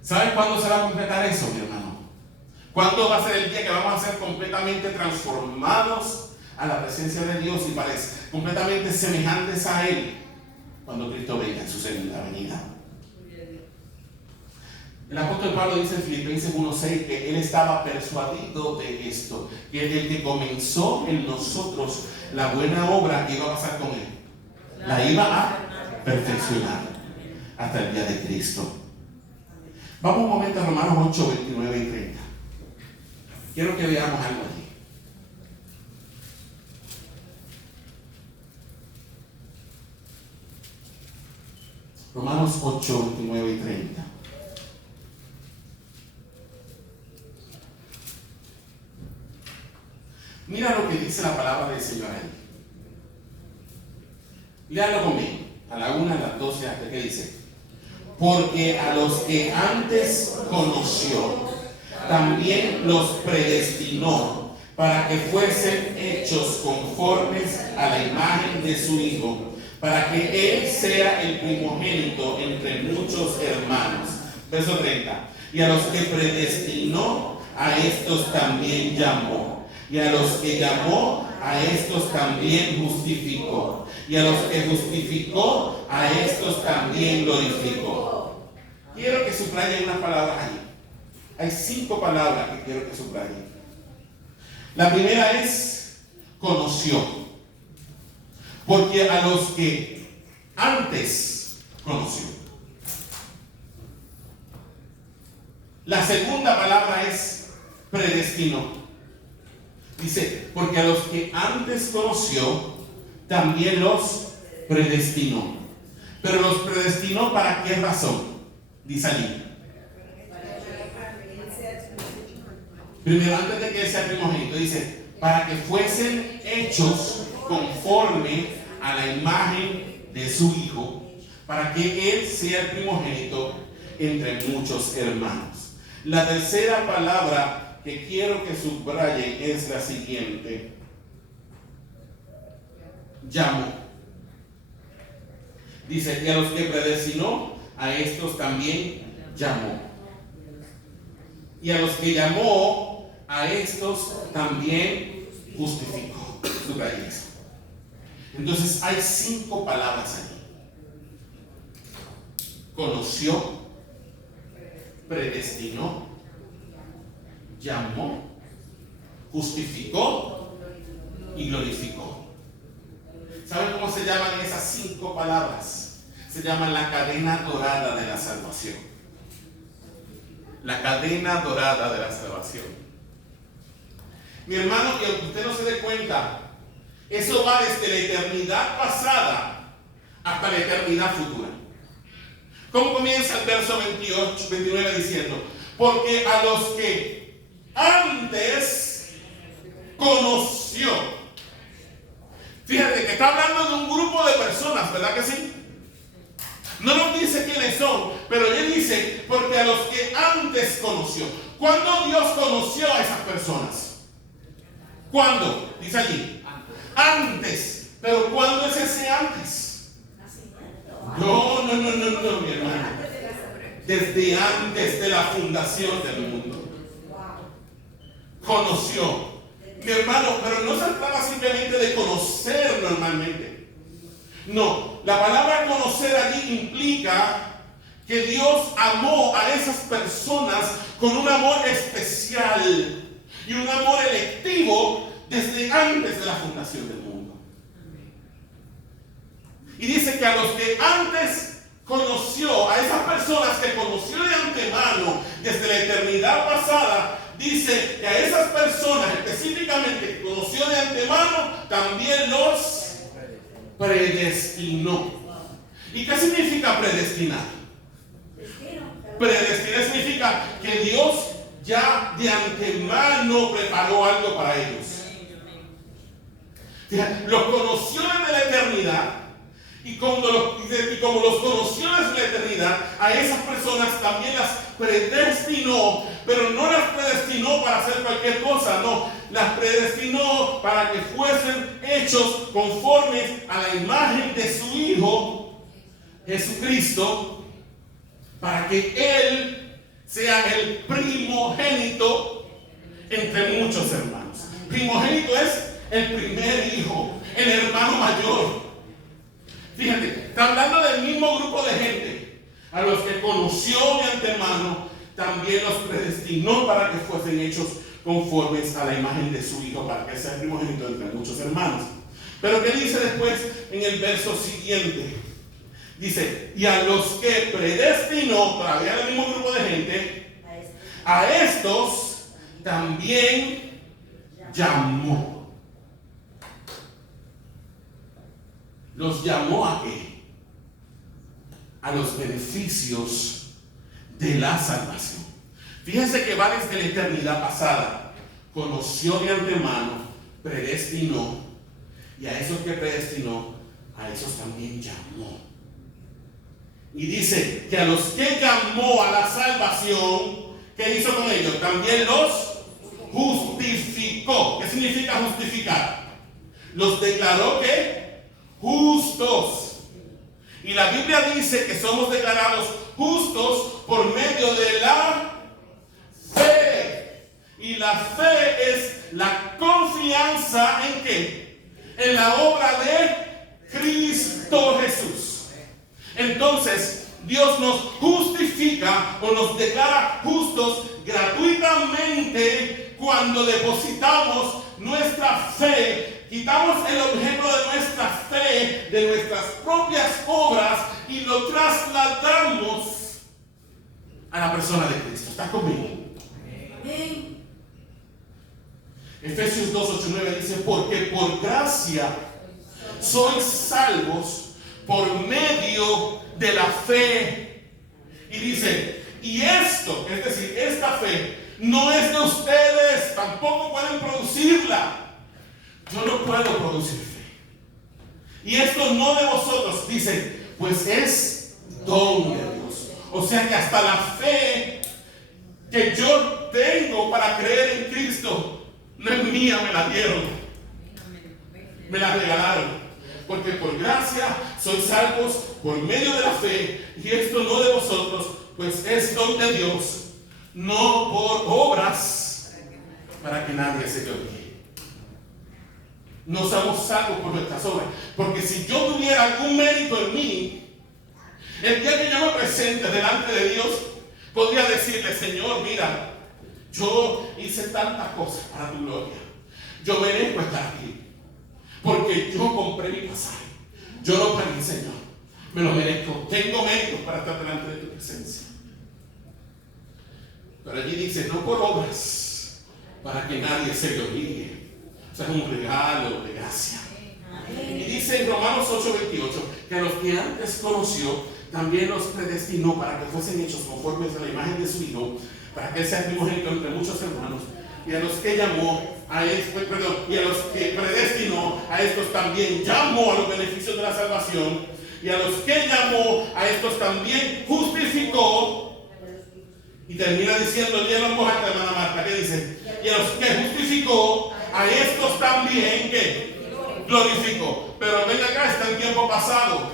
¿Sabes cuándo se va a completar eso, mi hermano? ¿Cuándo va a ser el día que vamos a ser completamente transformados a la presencia de Dios y completamente semejantes a Él? Cuando Cristo venga en su segunda venida. El apóstol Pablo dice en Filipenses 1:6 que él estaba persuadido de esto, que el que comenzó en nosotros la buena obra, ¿qué iba a pasar con él? La iba a perfeccionar hasta el día de Cristo. Vamos un momento a Romanos 8, 29 y 30. Quiero que veamos algo aquí. Romanos 8, 29 y 30. Mira lo que dice la palabra del Señor ahí. Léalo conmigo. A la 1, a las 12, hasta que dice: porque a los que antes conoció, también los predestinó para que fuesen hechos conformes a la imagen de su Hijo, para que Él sea el primogénito entre muchos hermanos. Verso 30. Y a los que predestinó, a estos también llamó. Y a los que llamó, a estos también justificó. Y a los que justificó, a estos también glorificó. Quiero que subrayen una palabra ahí. Hay 5 palabras que quiero que subrayen. La primera es conoció. Porque a los que antes conoció. La segunda palabra es predestinó. Dice, porque a los que antes conoció, también los predestinó. Pero los predestinó ¿para qué razón? Dice allí. Primero, antes de que él sea primogénito, dice, para que fuesen hechos conforme a la imagen de su Hijo, para que él sea el primogénito entre muchos hermanos. La tercera palabra que quiero que subrayen es la siguiente: llamó. Dice, y a los que predestinó, a estos también llamó. Y a los que llamó, a estos también justificó. Subrayen eso. Entonces hay 5 palabras allí: conoció, predestinó, llamó, justificó y glorificó. ¿Saben cómo se llaman esas 5 palabras? Se llaman la cadena dorada de la salvación. La cadena dorada de la salvación. Mi hermano, y aunque usted no se dé cuenta, eso va desde la eternidad pasada hasta la eternidad futura. ¿Cómo comienza el verso 29 diciendo? Porque a los que antes conoció. Fíjate que está hablando de un grupo de personas, ¿verdad que sí? No nos dice quiénes son, pero él dice, porque a los que antes conoció. ¿Cuándo Dios conoció a esas personas? ¿Cuándo? Dice allí. Antes. ¿Pero cuándo es ese antes? No, mi hermano. Desde antes de la fundación del mundo. Conoció. Mi hermano, pero no se trata simplemente de conocer normalmente. No, la palabra conocer allí implica que Dios amó a esas personas con un amor especial y un amor electivo desde antes de la fundación del mundo. Y dice que a los que antes conoció, a esas personas que conoció de antemano desde la eternidad pasada, dice que a esas personas específicamente que conoció de antemano, también los predestinó. ¿Y qué significa predestinar? Predestinar significa que Dios ya de antemano preparó algo para ellos. Fíjate, los conoció desde la eternidad. Y como los conoció desde la eternidad, a esas personas también las predestinó, pero no las predestinó para hacer cualquier cosa, no, las predestinó para que fuesen hechos conformes a la imagen de su Hijo, Jesucristo, para que Él sea el primogénito entre muchos hermanos. Primogénito es el primer hijo, el hermano mayor. Fíjate, está hablando del mismo grupo de gente. A los que conoció de antemano, también los predestinó para que fuesen hechos conformes a la imagen de su Hijo, para que sea el primogénito entre muchos hermanos. Pero ¿qué dice después en el verso siguiente? Dice, y a los que predestinó, todavía el mismo grupo de gente, a estos también llamó. ¿Los llamó a qué? A los beneficios de la salvación. Fíjense que va desde la eternidad pasada. Conoció de antemano, predestinó, y a esos que predestinó, a esos también llamó. Y dice que a los que llamó a la salvación, ¿qué hizo con ellos? También los justificó. ¿Qué significa justificar? Los declaró ¿qué? Justos. Y la Biblia dice que somos declarados justos por medio de la fe. Y la fe es la confianza ¿en qué? En la obra de Cristo Jesús. Entonces, Dios nos justifica o nos declara justos gratuitamente cuando depositamos nuestra fe, quitamos el objeto de nuestra fe, de nuestras propias obras y lo trasladamos a la persona de Cristo. ¿Estás conmigo? Amén. Efesios 2, 8, 9 dice, porque por gracia sois salvos por medio de la fe. Y dice, y esto, es decir, esta fe no es de ustedes, tampoco pueden producirla. Yo no puedo producir fe. Y esto no de vosotros, dice, pues es don de Dios. O sea que hasta la fe que yo tengo para creer en Cristo no es mía, me la dieron, me la regalaron. Porque por gracia sois salvos por medio de la fe, y esto no de vosotros, pues es don de Dios, no por obras, para que nadie se gloríe. No somos salvos por nuestras obras, porque si yo tuviera algún mérito en mí, el día que yo me presente delante de Dios, podría decirle, Señor, mira, yo hice tantas cosas para tu gloria, yo merezco estar aquí. Porque yo compré mi pasaje. Yo lo pagué, Señor. Me lo merezco. Tengo méritos para estar delante de tu presencia. Pero allí dice, no por obras, para que nadie se gloríe. O sea, es un regalo de gracia. Y dice en Romanos 8:28, que a los que antes conoció, también los predestinó para que fuesen hechos conformes a la imagen de su Hijo, para que él sea el primogénito entre muchos hermanos. Y a los que llamó, y a los que predestinó, a estos también llamó a los beneficios de la salvación. Y a los que llamó, a estos también justificó. Y termina diciendo, léelo en voz alta, hermana Marta, ¿qué dice? Y a los que justificó, a estos también, ¿qué? Glorificó. Pero ven acá, está en tiempo pasado.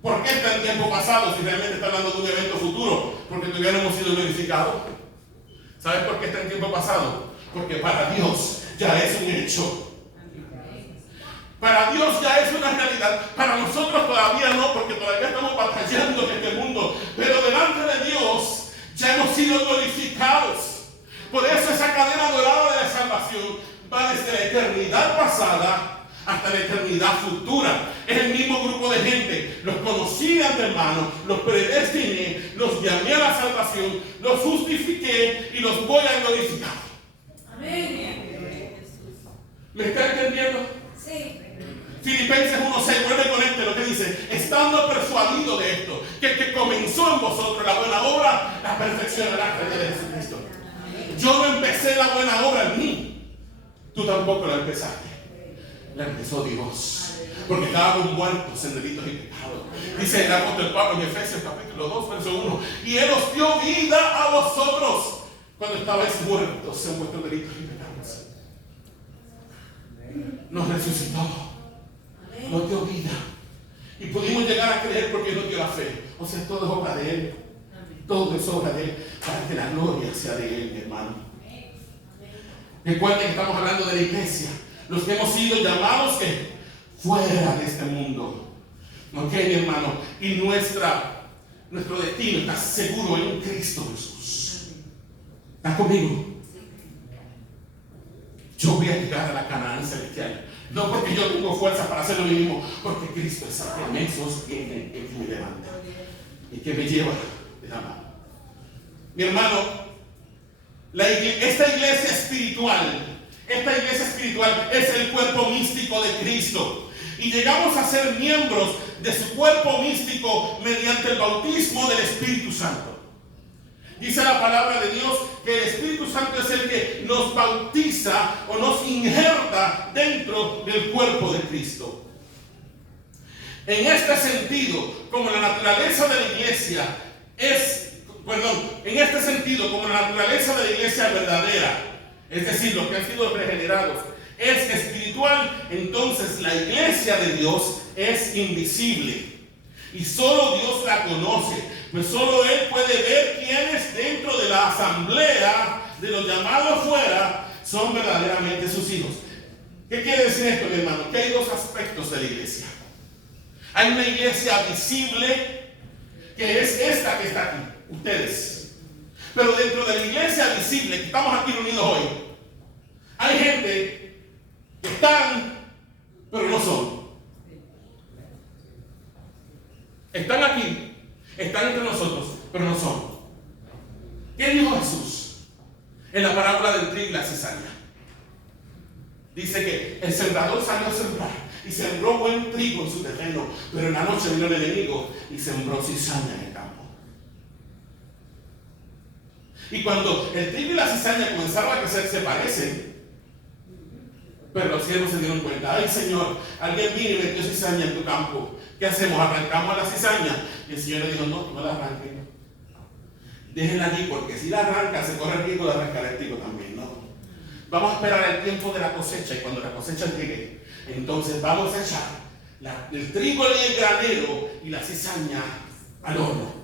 ¿Por qué está en tiempo pasado si realmente está hablando de un evento futuro? Porque todavía no hemos sido glorificados. ¿Sabes por qué está en tiempo pasado? Porque para Dios ya es un hecho. Para Dios ya es una realidad. Para nosotros todavía no, porque todavía estamos batallando en este mundo. Pero delante de Dios ya hemos sido glorificados. Por eso esa cadena dorada de la salvación va desde la eternidad pasada hasta la eternidad futura. Es el mismo grupo de gente. Los conocí de antemano, los predestiné, los llamé a la salvación, los justifiqué y los voy a glorificar. Amén. ¿Me está entendiendo? Sí. Filipenses 1:6, vuelve con lo que dice, estando persuadido de esto, que el que comenzó en vosotros la buena obra, la perfeccionará hasta el día de Jesucristo. Yo no empecé la buena obra en mí, tú tampoco la empezaste. La empezó Dios, porque estábamos muertos en delitos y pecados. Dice el apóstol Pablo en Efesios capítulo 2, verso 1, y Él os dio vida a vosotros cuando estabais muertos en vuestros delitos y pecados. Nos resucitó, nos dio vida, y pudimos llegar a creer porque nos dio la fe. O sea, todo es obra de Él, todo es obra de Él, para que la gloria sea de Él, mi hermano. Recuerden que estamos hablando de la iglesia, los que hemos sido llamados que fuera de este mundo. ¿Ok, mi hermano? Y nuestro destino está seguro en Cristo Jesús. ¿Estás conmigo? Yo voy a llegar a la Canaán celestial. No porque yo tengo fuerza para hacer lo mismo, porque Cristo es el que me sostiene, el que me levanta y que me lleva de la mano. Mi hermano, esta iglesia espiritual es el cuerpo místico de Cristo. Y llegamos a ser miembros de su cuerpo místico mediante el bautismo del Espíritu Santo. Dice la palabra de Dios que el Espíritu Santo es el que nos bautiza o nos injerta dentro del cuerpo de Cristo. En este sentido, como la naturaleza de la iglesia es Perdón, en este sentido, como la naturaleza de la iglesia verdadera, es decir, los que han sido regenerados, es espiritual, entonces la iglesia de Dios es invisible. Y solo Dios la conoce, pues solo Él puede ver quiénes dentro de la asamblea de los llamados fuera son verdaderamente sus hijos. ¿Qué quiere decir esto, mi hermano? Que hay dos aspectos de la iglesia. Hay una iglesia visible, que es esta que está aquí, ustedes. Pero dentro de la iglesia visible, que estamos aquí reunidos hoy, hay gente que están, pero no son. Están aquí, están entre nosotros, pero no son. ¿Qué dijo Jesús en la parábola del trigo y la cizaña? Dice que el sembrador salió a sembrar y sembró buen trigo en su terreno, pero en la noche vino el enemigo y sembró cizaña en el campo. Y cuando el trigo y la cizaña comenzaron a crecer, se parecen. Pero los siervos se dieron cuenta: ay, Señor, alguien vino y metió cizaña en tu campo. ¿Qué hacemos? ¿Arrancamos la cizaña? Y el Señor le dijo: no la arranquen. Déjenla allí, porque si la arrancan, se corre el riesgo de arrancar el trigo también, ¿no? Vamos a esperar el tiempo de la cosecha, y cuando la cosecha llegue, entonces vamos a echar el trigo en el granero y la cizaña al horno.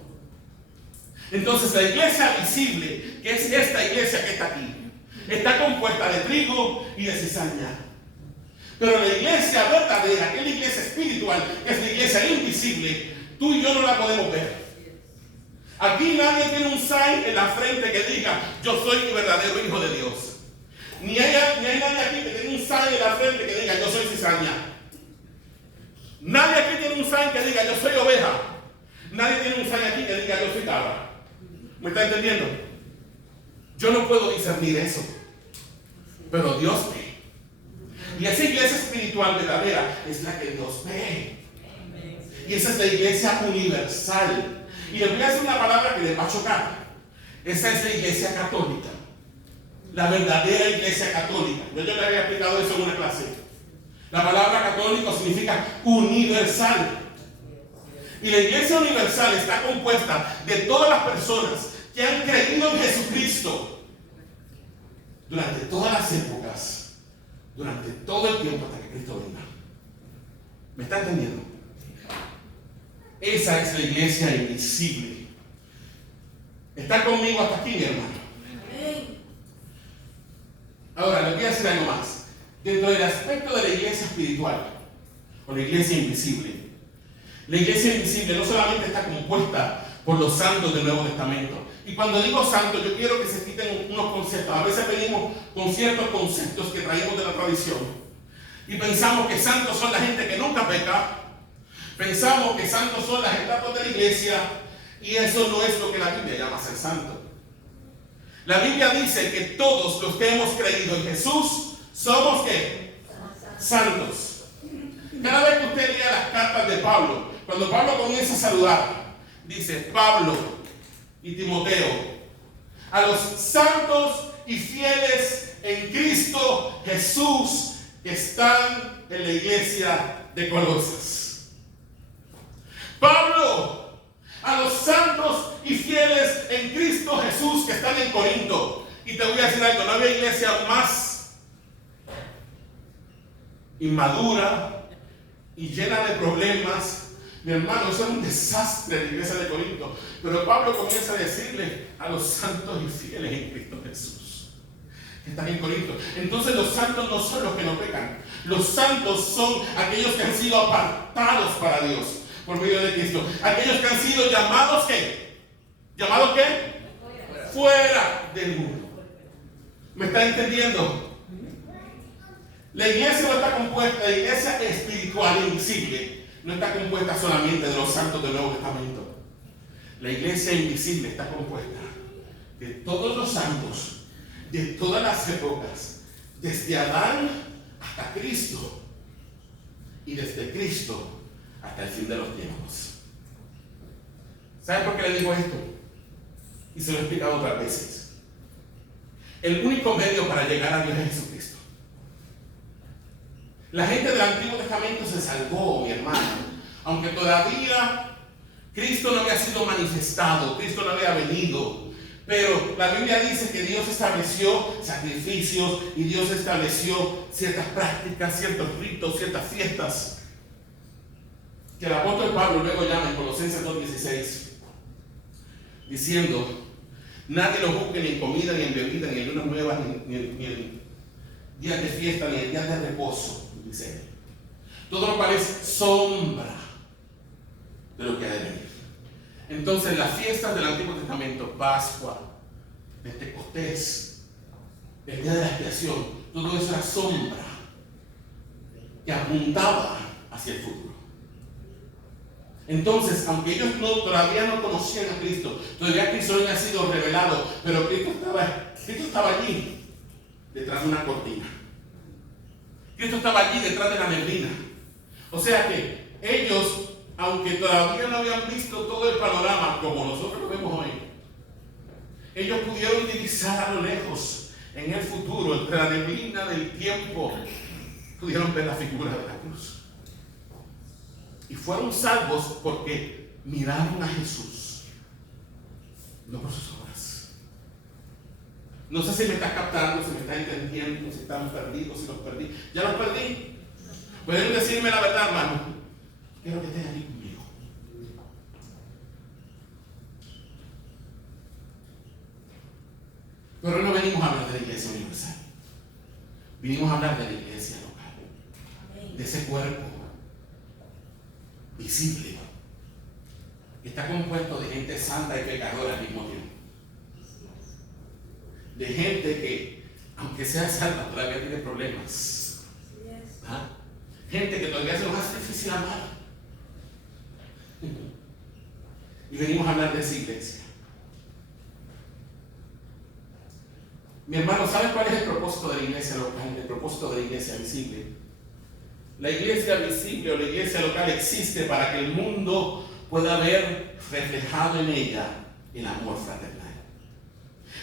Entonces la iglesia visible, que es esta iglesia que está aquí, está compuesta de trigo y de cizaña. Pero la iglesia verdadera, que es la iglesia espiritual, que es la iglesia invisible, tú y yo no la podemos ver. Aquí nadie tiene un sign en la frente que diga: yo soy mi verdadero hijo de Dios. Ni hay nadie aquí que tiene un sign en la frente que diga: yo soy cizaña. Nadie aquí tiene un sign que diga: yo soy oveja. Nadie tiene un sign aquí que diga: yo soy cabra. ¿Me está entendiendo? Yo no puedo discernir eso, pero Dios ve. Y esa iglesia espiritual verdadera es la que Dios ve. Y esa es la iglesia universal. Y les voy a decir una palabra que les va a chocar. Esa es la iglesia católica. La verdadera iglesia católica. Yo les había explicado eso en una clase. La palabra católico significa universal. Y la iglesia universal está compuesta de todas las personas que han creído en Jesucristo durante todas las épocas, durante todo el tiempo hasta que Cristo venga. ¿Me está entendiendo? Esa es la iglesia invisible. ¿Está conmigo hasta aquí, mi hermano? Ahora, les voy a decir algo más. Dentro del aspecto de la iglesia espiritual, o la iglesia invisible, la iglesia invisible no solamente está compuesta por los santos del Nuevo Testamento. Y cuando digo santos, yo quiero que se quiten unos conceptos. A veces venimos con ciertos conceptos que traemos de la tradición y pensamos que santos son la gente que nunca peca. Pensamos que santos son las estatuas de la iglesia, y eso no es lo que la Biblia llama ser santo. La Biblia dice que todos los que hemos creído en Jesús somos ¿qué? Santos. Cada vez que usted lea las cartas de Pablo, cuando Pablo comienza a saludar, dice: Pablo y Timoteo, a los santos y fieles en Cristo Jesús que están en la iglesia de Colosas. Pablo, a los santos y fieles en Cristo Jesús que están en Corinto. Y te voy a decir algo: no había iglesia más inmadura y llena de problemas. Mi hermano, eso era un desastre la iglesia de Corinto. Pero Pablo comienza a decirle a los santos y fieles en Cristo Jesús que están en Corinto. Entonces los santos no son los que no pecan. Los santos son aquellos que han sido apartados para Dios por medio de Cristo. Aquellos que han sido llamados ¿qué? ¿Llamados qué? Fuera del mundo. ¿Me está entendiendo? La iglesia no está compuesta, la iglesia espiritual invisible no está compuesta solamente de los santos del Nuevo Testamento. La iglesia invisible está compuesta de todos los santos, de todas las épocas, desde Adán hasta Cristo, y desde Cristo hasta el fin de los tiempos. ¿Saben por qué le digo esto? Y se lo he explicado otras veces. El único medio para llegar a Dios es Jesucristo. La gente del Antiguo Testamento se salvó, mi hermano, aunque todavía Cristo no había sido manifestado, Cristo no había venido. Pero la Biblia dice que Dios estableció sacrificios y Dios estableció ciertas prácticas, ciertos ritos, ciertas fiestas, que el apóstol Pablo luego llama en Colosenses 2:16, diciendo: nadie lo busque ni en comida, ni en bebida, ni en lunas nuevas, ni en días de fiesta, ni en días de reposo, dice él. Todo lo cual es sombra de lo que ha de venir. Entonces las fiestas del Antiguo Testamento, Pascua, Pentecostés, el día de la expiación, todo eso era sombra que apuntaba hacia el futuro. Entonces, aunque ellos todavía no conocían a Cristo, todavía Cristo no había sido revelado, pero Cristo estaba allí detrás de una cortina. Cristo estaba allí detrás de la neblina. O sea que ellos, aunque todavía no habían visto todo el panorama como nosotros lo vemos hoy, ellos pudieron divisar a lo lejos, en el futuro, entre la neblina del tiempo, pudieron ver la figura de la cruz. Y fueron salvos porque miraron a Jesús, no por sus obras. No sé si me está captando, si me está entendiendo, si están perdidos, si los perdí. ¿Ya los perdí? ¿Pueden decirme la verdad, hermano? Quiero que estén aquí conmigo. Pero hoy no venimos a hablar de la iglesia universal. Vinimos a hablar de la iglesia local. De ese cuerpo visible que está compuesto de gente santa y pecadora al mismo tiempo. De gente que, aunque sea salva, todavía tiene problemas. ¿Ah? Gente que todavía se nos hace difícil amar. Y venimos a hablar de esa iglesia. Mi hermano, ¿sabe cuál es el propósito de la iglesia local? El propósito de la iglesia visible. La iglesia visible o la iglesia local existe para que el mundo pueda ver reflejado en ella el amor fraternal.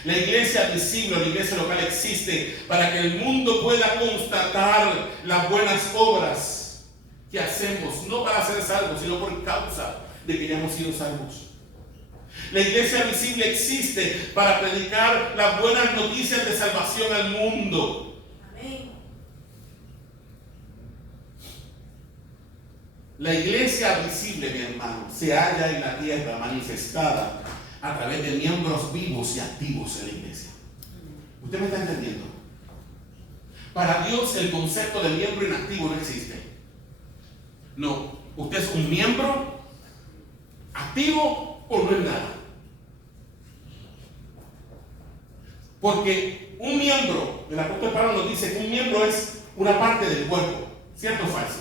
La iglesia visible o la iglesia local existe para que el mundo pueda constatar las buenas obras que hacemos, no para ser salvos, sino por causa de que ya hemos sido salvos. La iglesia visible existe para predicar las buenas noticias de salvación al mundo. Amén. La iglesia visible, mi hermano, se halla en la tierra manifestada a través de miembros vivos y activos en la iglesia. ¿Usted me está entendiendo? Para Dios el concepto de miembro inactivo no existe. No, usted es un miembro activo o no es nada. Porque un miembro, el apóstol Pablo nos dice que un miembro es una parte del cuerpo. ¿Cierto o falso?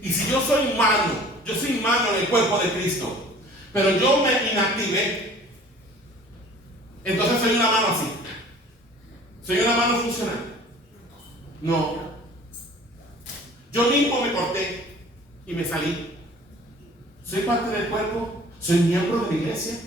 Y si yo soy mano en el cuerpo de Cristo, pero yo me inactivé, entonces soy una mano así. ¿Soy una mano funcional? No. Yo mismo me corté y me salí. ¿Soy parte del cuerpo? ¿Soy miembro de la iglesia?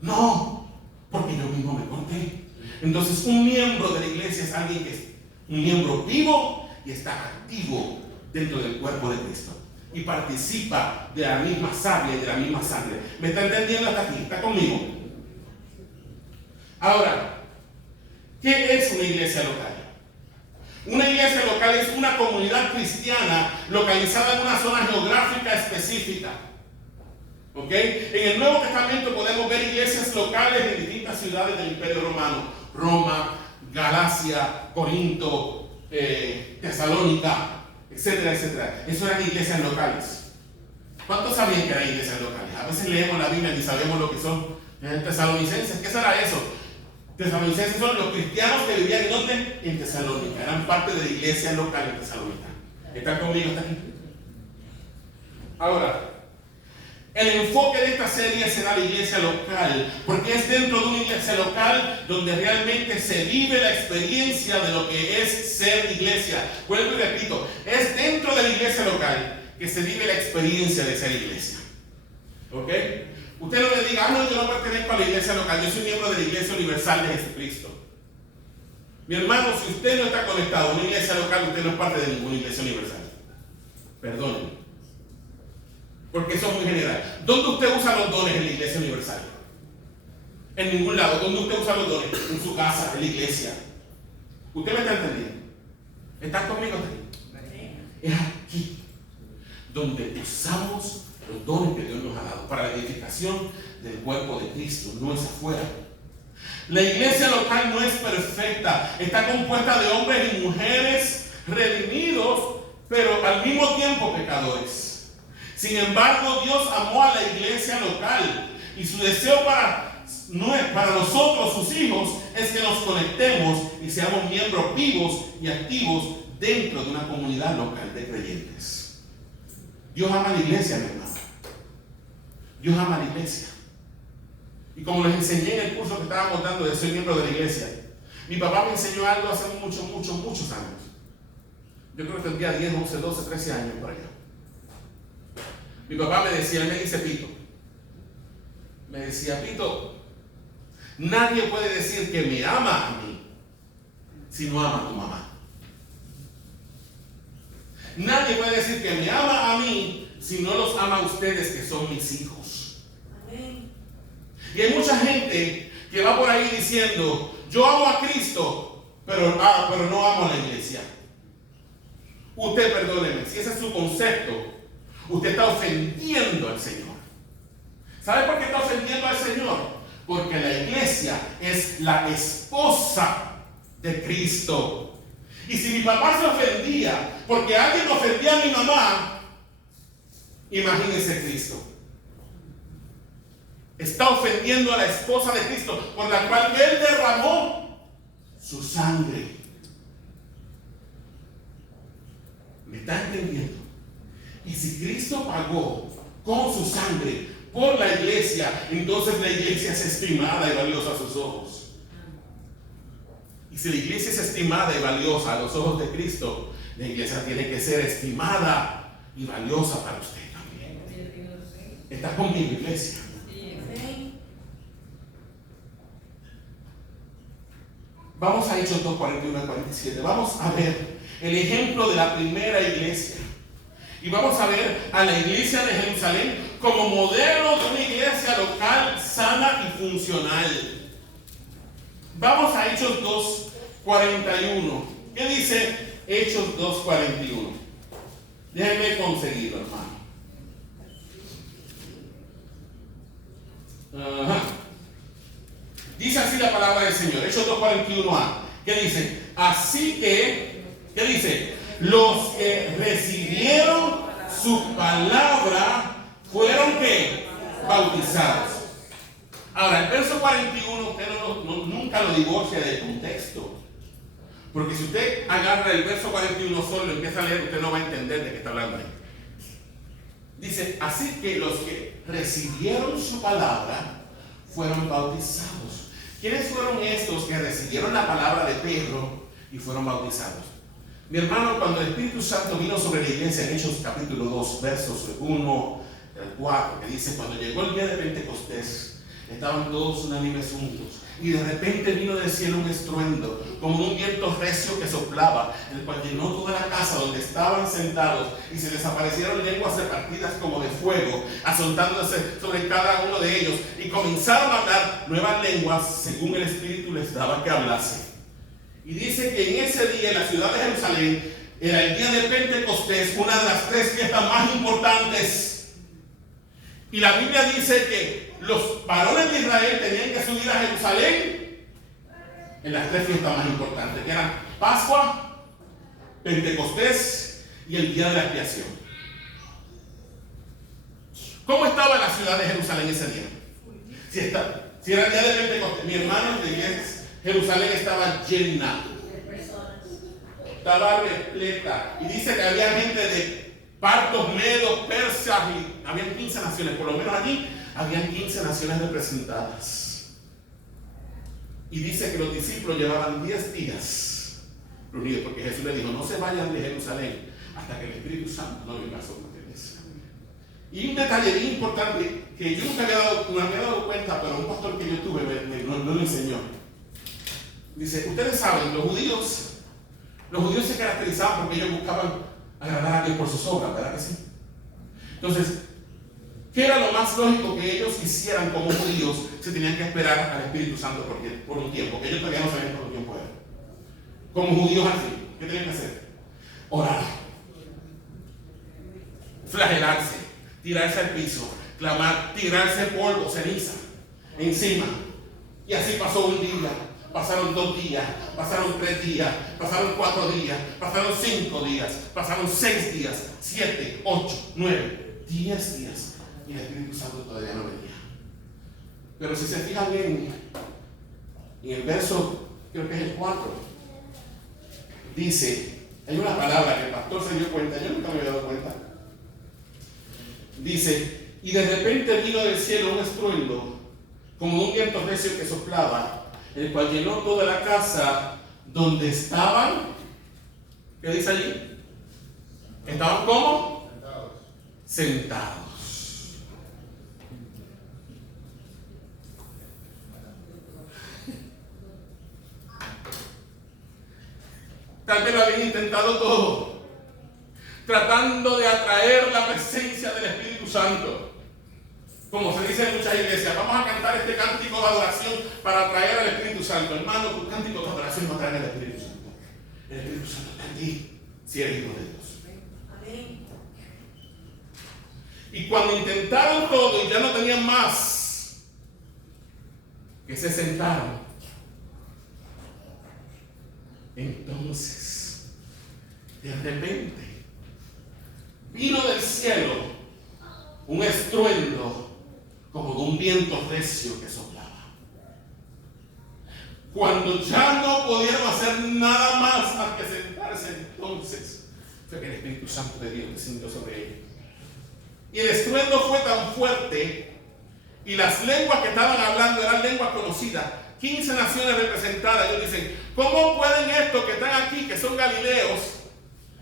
No, porque yo mismo me corté. Entonces un miembro de la iglesia es alguien que es un miembro vivo y está activo dentro del cuerpo de Cristo y participa de la misma savia y de la misma sangre. ¿Me está entendiendo hasta aquí? ¿Está conmigo? Ahora, ¿qué es una iglesia local? Una iglesia local es una comunidad cristiana localizada en una zona geográfica específica. ¿Ok? En el Nuevo Testamento podemos ver iglesias locales en distintas ciudades del Imperio Romano: Roma, Galacia, Corinto, Tesalónica, etcétera, etcétera. Eso eran iglesias locales. ¿Cuántos sabían que eran iglesias locales? A veces leemos la Biblia y sabemos lo que son tesalonicenses. ¿Qué será eso? Tesalonicenses son los cristianos que vivían ¿en dónde? En Tesalónica. Eran parte de la iglesia local en Tesalónica. ¿Están conmigo hasta aquí? Ahora, el enfoque de esta serie será la iglesia local, porque es dentro de una iglesia local donde realmente se vive la experiencia de lo que es ser iglesia. Vuelvo y repito, es dentro de la iglesia local que se vive la experiencia de ser iglesia. ¿Ok? Usted no le diga, no, yo no pertenezco a la iglesia local, yo soy miembro de la iglesia universal de Jesucristo. Mi hermano, si usted no está conectado a una iglesia local, usted no es parte de ninguna iglesia universal. Perdónenme. porque eso es muy general. ¿Dónde usted usa los dones en la iglesia universal? En ningún lado. ¿Dónde usted usa los dones? En su casa, en la iglesia. ¿Usted me está entendiendo? ¿Estás conmigo? Es aquí donde usamos los dones que Dios nos ha dado para la edificación del cuerpo de Cristo, no es afuera. La iglesia local no es perfecta, está compuesta de hombres y mujeres redimidos, pero al mismo tiempo pecadores. Sin embargo, Dios amó a la iglesia local y su deseo para nosotros, sus hijos, es que nos conectemos y seamos miembros vivos y activos dentro de una comunidad local de creyentes. Dios ama a la iglesia, mi hermano. Dios ama a la iglesia. Y como les enseñé en el curso que estábamos dando de Soy miembro de la iglesia, mi papá me enseñó algo hace muchos años. Yo creo que tendría 10, 11, 12, 13 años por allá. Mi papá me decía, él me dice Pito. Me decía, Pito, nadie puede decir que me ama a mí si no ama a tu mamá. Nadie puede decir que me ama a mí si no los ama a ustedes, que son mis hijos. Amén. Y hay mucha gente que va por ahí diciendo, yo amo a Cristo, pero no amo a la iglesia. Usted, perdóneme, si ese es su concepto, usted está ofendiendo al Señor. ¿Sabe por qué está ofendiendo al Señor? Porque la iglesia es la esposa de Cristo. Y si mi papá se ofendía porque alguien ofendía a mi mamá, imagínense Cristo. Está ofendiendo a la esposa de Cristo, por la cual Él derramó su sangre. ¿Me está entendiendo? Y si Cristo pagó con su sangre por la iglesia, entonces la iglesia es estimada y valiosa a sus ojos. Y si la iglesia es estimada y valiosa a los ojos de Cristo, la iglesia tiene que ser estimada y valiosa para usted también. ¿Está conmigo, iglesia? Vamos a Hechos 2, 41 al 47. Vamos a ver el ejemplo de la primera iglesia. Y vamos a ver a la iglesia de Jerusalén como modelo de una iglesia local sana y funcional. Vamos a Hechos 2, 41. ¿Qué dice Hechos 2, 41? Déjenme conseguirlo, hermano. Ajá. Dice así la palabra del Señor, Hechos 2:41a. ¿Qué dice? Así que, ¿qué dice? Los que recibieron su palabra fueron ¿qué? Bautizados. Ahora, el verso 41 usted nunca lo divorcia del contexto. Porque si usted agarra el verso 41 solo y empieza a leer, usted no va a entender de qué está hablando ahí. Dice, así que los que recibieron su palabra fueron bautizados. ¿Quiénes fueron estos que recibieron la palabra de Pedro y fueron bautizados? Mi hermano, cuando el Espíritu Santo vino sobre la iglesia en Hechos capítulo 2, versos 1 al 4, que dice, cuando llegó el día de Pentecostés, estaban todos unánimes juntos, y de repente vino del cielo un estruendo, como un viento recio que soplaba, el cual llenó toda la casa donde estaban sentados, y se les aparecieron lenguas repartidas como de fuego, azotándose sobre cada uno de ellos, y comenzaron a hablar nuevas lenguas según el Espíritu les daba que hablase. Y dice que en ese día, en la ciudad de Jerusalén, era el día de Pentecostés, una de las 3 fiestas más importantes. Y la Biblia dice que los varones de Israel tenían que subir a Jerusalén en las 3 fiestas más importantes, que eran Pascua, Pentecostés y el día de la expiación. ¿Cómo estaba la ciudad de Jerusalén ese día? Si era el día de Pentecostés, mi hermano de iglesia, Jerusalén estaba llena, estaba repleta, y dice que había gente de partos, medos, persas, y habían 15 naciones, por lo menos allí habían 15 naciones representadas. Y dice que los discípulos llevaban 10 días reunidos, porque Jesús les dijo, no se vayan de Jerusalén hasta que el Espíritu Santo no venga sobre ustedes. Y un detalle bien importante que yo nunca me había dado cuenta, pero un pastor que yo tuve no lo enseñó. Dice, ustedes saben, los judíos se caracterizaban porque ellos buscaban agradar a Dios por sus obras, ¿verdad que sí? Entonces, ¿Qué era lo más lógico que ellos hicieran como judíos? Se tenían que esperar al Espíritu Santo por un tiempo, que ellos todavía no sabían cuánto tiempo era. Como judíos así, ¿qué tenían que hacer? Orar, flagelarse, tirarse al piso, clamar, tirarse polvo, ceniza encima. Y así pasó un día, pasaron 2 días, pasaron 3 días, pasaron 4 días, pasaron 5 días, pasaron 6 días, 7, 8, 9, 10 días. Y el Espíritu Santo todavía no venía. Pero si se fijan bien, en el verso, creo que es el 4, dice, hay una palabra que el pastor se dio cuenta, yo nunca me había dado cuenta. Dice, y de repente vino del cielo un estruendo, como un viento recio que soplaba, el cual llenó toda la casa donde estaban. ¿Qué dice allí? ¿Estaban cómo? Sentados. Tal vez lo habían intentado todo, tratando de atraer la presencia del Espíritu Santo. Como se dice en muchas iglesias, vamos a cantar este cántico de adoración para atraer al Espíritu Santo. Hermano, tu cántico de adoración va a traer al Espíritu Santo. El Espíritu Santo está en ti, si eres hijo de Dios. Amén. Y cuando intentaron todo y ya no tenían más, que se sentaron, entonces, de repente, vino del cielo un estruendo como de un viento recio que soplaba. Cuando ya no pudieron hacer nada más más que sentarse, entonces fue que el Espíritu Santo de Dios descendió sobre ellos. Y el estruendo fue tan fuerte, y las lenguas que estaban hablando eran lenguas conocidas. 15 naciones representadas. Ellos dicen, ¿cómo pueden estos que están aquí, que son galileos,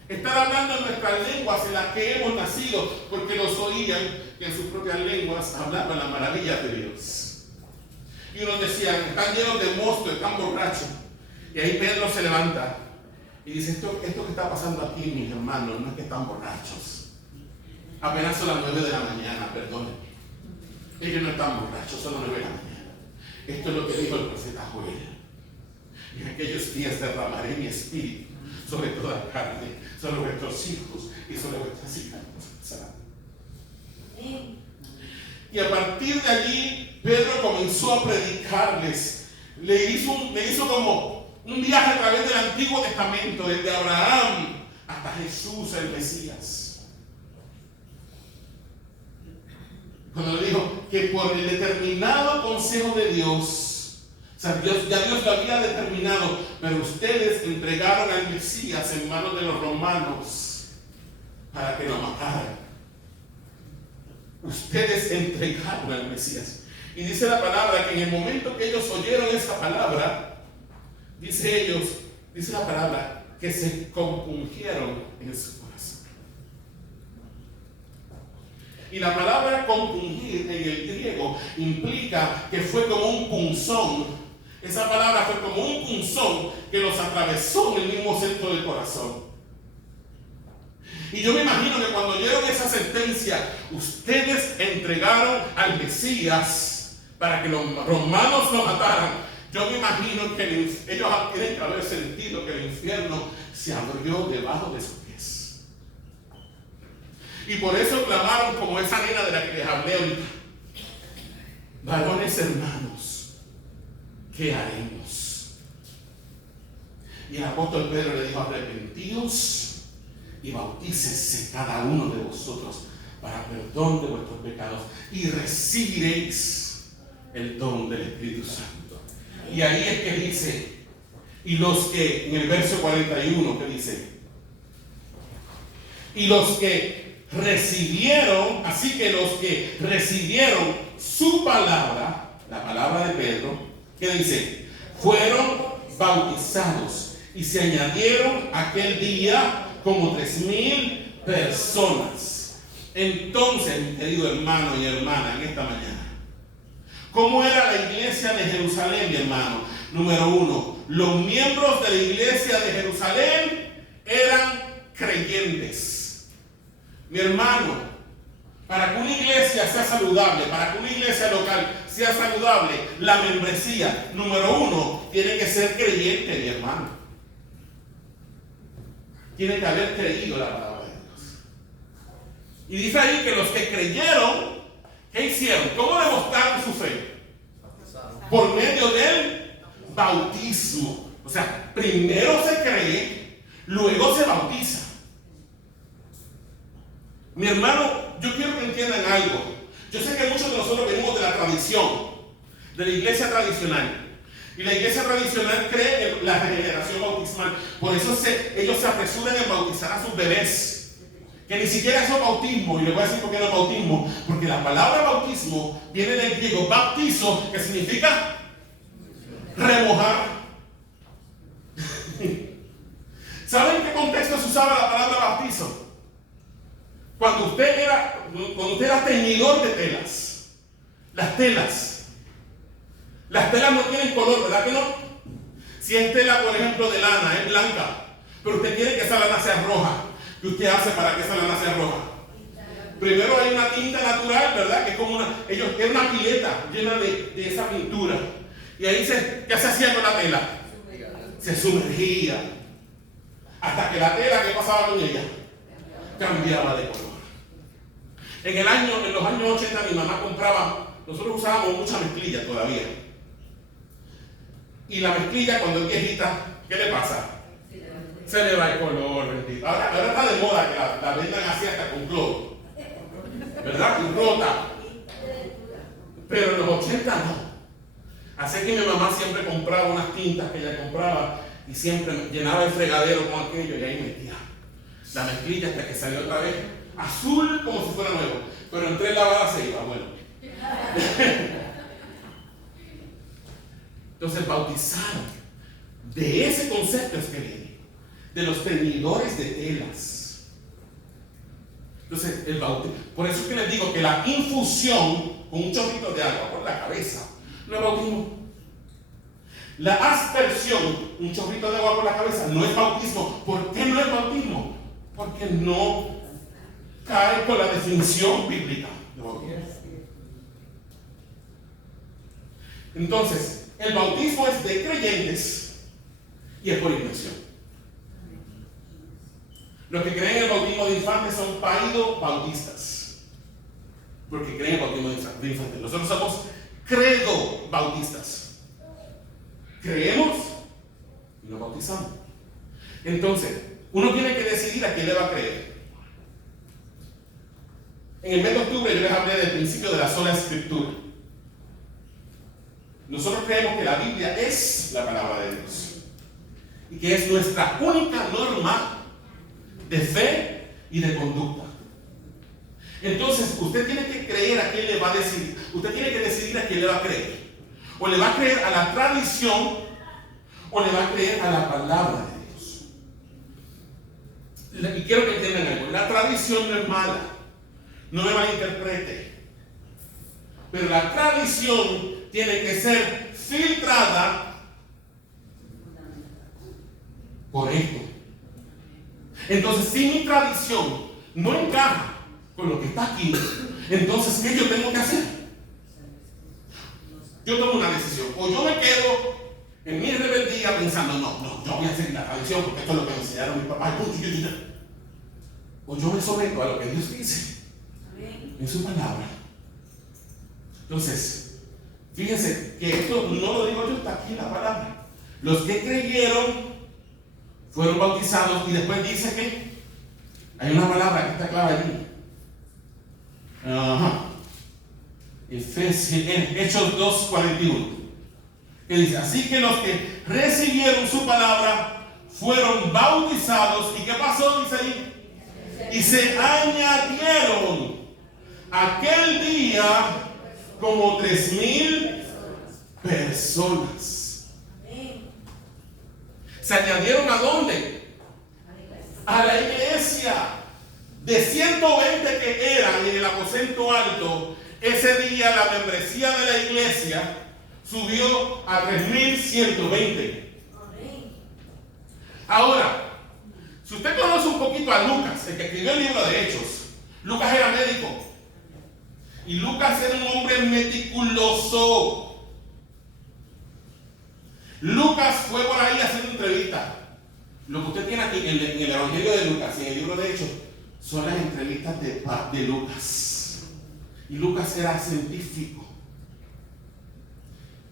estar hablando en nuestras lenguas en las que hemos nacido? Porque los oían que en sus propias lenguas hablaban las maravillas de Dios. Y unos decían, están llenos de mosto, están borrachos. Y ahí Pedro se levanta y dice, esto que está pasando aquí, mis hermanos, no es que están borrachos. Apenas son las 9 de la mañana, perdónenme. Ellos no están borrachos, son las 9 de la mañana. Esto es lo que dijo el profeta Joel. En aquellos días derramaré mi espíritu sobre toda carne, sobre vuestros hijos y sobre vuestras hijas. Y a partir de allí, Pedro comenzó a predicarles. Le hizo como un viaje a través del Antiguo Testamento, desde Abraham hasta Jesús, el Mesías. Cuando le dijo que por el determinado consejo de Dios, o sea, ya Dios lo había determinado, pero ustedes entregaron al Mesías en manos de los romanos para que lo mataran. Ustedes entregaron al Mesías. Y dice la palabra que en el momento que ellos oyeron esa palabra, dice la palabra que se compungieron en su corazón. Y la palabra compungir en el griego implica que fue como un punzón. Esa palabra fue como un punzón que los atravesó en el mismo centro del corazón. Y yo me imagino que cuando oyeron esa sentencia, ustedes entregaron al Mesías para que los romanos lo mataran. Yo me imagino que ellos tienen que haber sentido que el infierno se abrió debajo de sus pies. Y por eso clamaron como esa nena de la que les hablé ahorita. Varones hermanos, ¿qué haremos? Y el apóstol Pedro le dijo, arrepentíos y bautícese cada uno de vosotros para perdón de vuestros pecados y recibiréis el don del Espíritu Santo. Y ahí es que dice, y los que, en el verso 41, que dice, y los que recibieron, así que los que recibieron su palabra, la palabra de Pedro, que dice, fueron bautizados y se añadieron aquel día como 3,000 personas. Entonces, mi querido hermano y hermana, en esta mañana, ¿cómo era la iglesia de Jerusalén, mi hermano? Número 1, los miembros de la iglesia de Jerusalén eran creyentes. Mi hermano, Para que una iglesia sea saludable, para que una iglesia local sea saludable, la membresía, número uno, tiene que ser creyente, mi hermano. Tiene que haber creído la palabra de Dios. Y dice ahí que los que creyeron, ¿qué hicieron? ¿Cómo demostraron su fe? Por medio del bautismo. O sea, primero se cree, luego se bautiza. Mi hermano, yo quiero que entiendan algo. Yo sé que muchos de nosotros venimos de la tradición, de la iglesia tradicional. Y la iglesia tradicional cree en la regeneración bautismal. Por eso ellos se apresuran en bautizar a sus bebés. Que ni siquiera es bautismo. Y les voy a decir por qué no es bautismo. Porque la palabra bautismo viene del griego bautizo, que significa remojar. ¿Saben en qué contexto se usaba la palabra bautizo? Cuando usted era teñidor de telas. Las telas no tienen color, ¿verdad que no? Si es tela, por ejemplo, de lana, es blanca, pero usted quiere que esa lana sea roja. ¿Qué usted hace para que esa lana sea roja? Primero hay una tinta natural, ¿verdad? Que es como es una pileta llena de esa pintura. Y ahí ¿qué se hacía con la tela? Se sumergía. Hasta que la tela, ¿qué pasaba con ella? Cambiaba de color. En los años 80 mi mamá compraba, nosotros usábamos mucha mezclilla todavía. Y la mezclilla cuando es viejita, ¿qué le pasa? Se le va el color, bendito. Ahora está de moda que la vendan así hasta con cloro, ¿verdad? Y rota. Pero en los 80 no. Así que mi mamá siempre compraba unas tintas que ella compraba y siempre llenaba el fregadero con aquello y ahí metía la mezclilla hasta que salió otra vez azul como si fuera nuevo. Pero en 3 lavadas se iba, bueno. Entonces bautizaron. De ese concepto es que viene. De los teñidores de telas. Entonces el bautismo. Por eso es que les digo que la infusión con un chorrito de agua por la cabeza no es bautismo. La aspersión, un chorrito de agua por la cabeza, no es bautismo. ¿Por qué no es bautismo? Porque no cae con la definición bíblica de bautismo. Entonces, el bautismo es de creyentes y es por inmersión. Los que creen en el bautismo de infantes son paidobautistas, porque creen en el bautismo de infantes. Nosotros somos credobautistas. Creemos y nos bautizamos. Entonces, uno tiene que decidir a quién le va a creer. En el mes de octubre yo les hablé del principio de la sola escritura. Nosotros creemos que la Biblia es la palabra de Dios y que es nuestra única norma de fe y de conducta. Entonces usted tiene que creer a quién le va a decidir. Usted tiene que decidir a quién le va a creer. O le va a creer a la tradición o le va a creer a la palabra de Dios. Y quiero que entiendan algo. La tradición no es mala. No me malinterprete. Pero la tradición tiene que ser filtrada por esto. Entonces, si mi tradición no encaja con lo que está aquí, entonces, ¿qué yo tengo que hacer? Yo tomo una decisión. O yo me quedo en mi rebeldía pensando, no, yo voy a seguir la tradición porque esto es lo que me enseñaron mis papás. O yo me someto a lo que Dios dice en su palabra. Entonces, fíjense que esto no lo digo yo, está aquí en la palabra. Los que creyeron fueron bautizados y después dice que hay una palabra que está clara allí. Hechos 2:41, que dice, así que los que recibieron su palabra fueron bautizados. ¿Y qué pasó? Dice ahí. Y se añadieron aquel día como 3,000 personas. ¿Se añadieron a dónde? A la iglesia. De 120 que eran en el aposento alto, ese día la membresía de la iglesia subió a 3,120. Ahora, si usted conoce un poquito a Lucas, el que escribió el libro de Hechos, Lucas era médico. Y Lucas era un hombre meticuloso. Lucas fue por ahí haciendo entrevistas. Lo que usted tiene aquí en el Evangelio de Lucas y en el libro de Hechos son las entrevistas de Lucas. Y Lucas era científico.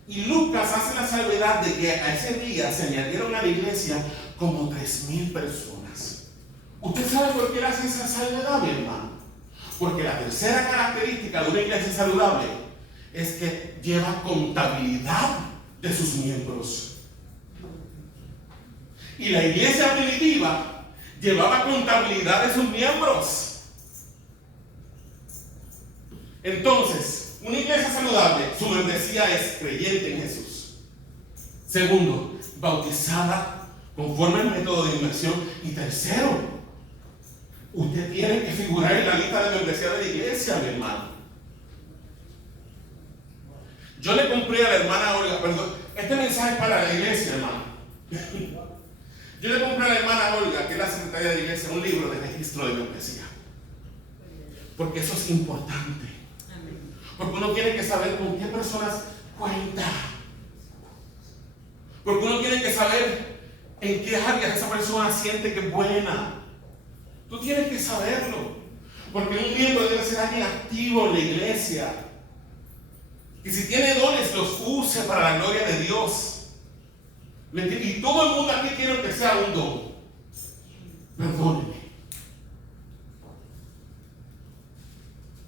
Y Lucas hace la salvedad de que a ese día se añadieron a la iglesia como 3,000 personas. ¿Usted sabe por qué él hace esa salvedad, mi hermano? Porque la tercera característica de una iglesia saludable es que lleva contabilidad de sus miembros. Y la iglesia primitiva llevaba contabilidad de sus miembros. Entonces, una iglesia saludable, su membresía es creyente en Jesús. Segundo, bautizada conforme al método de inmersión. Y tercero, usted tiene que figurar en la lista de membresía de la iglesia, mi hermano. Yo le compré a la hermana Olga, perdón, este mensaje es para la iglesia, hermano. Yo le compré a la hermana Olga, que es la secretaria de la iglesia, un libro de registro de membresía. Porque eso es importante. Porque uno tiene que saber con qué personas cuenta. Porque uno tiene que saber en qué áreas esa persona siente que es buena. Tú tienes que saberlo. Porque un miembro debe ser alguien activo en la iglesia. Y si tiene dones, los use para la gloria de Dios. Y todo el mundo aquí quiere que sea un don. Perdóneme.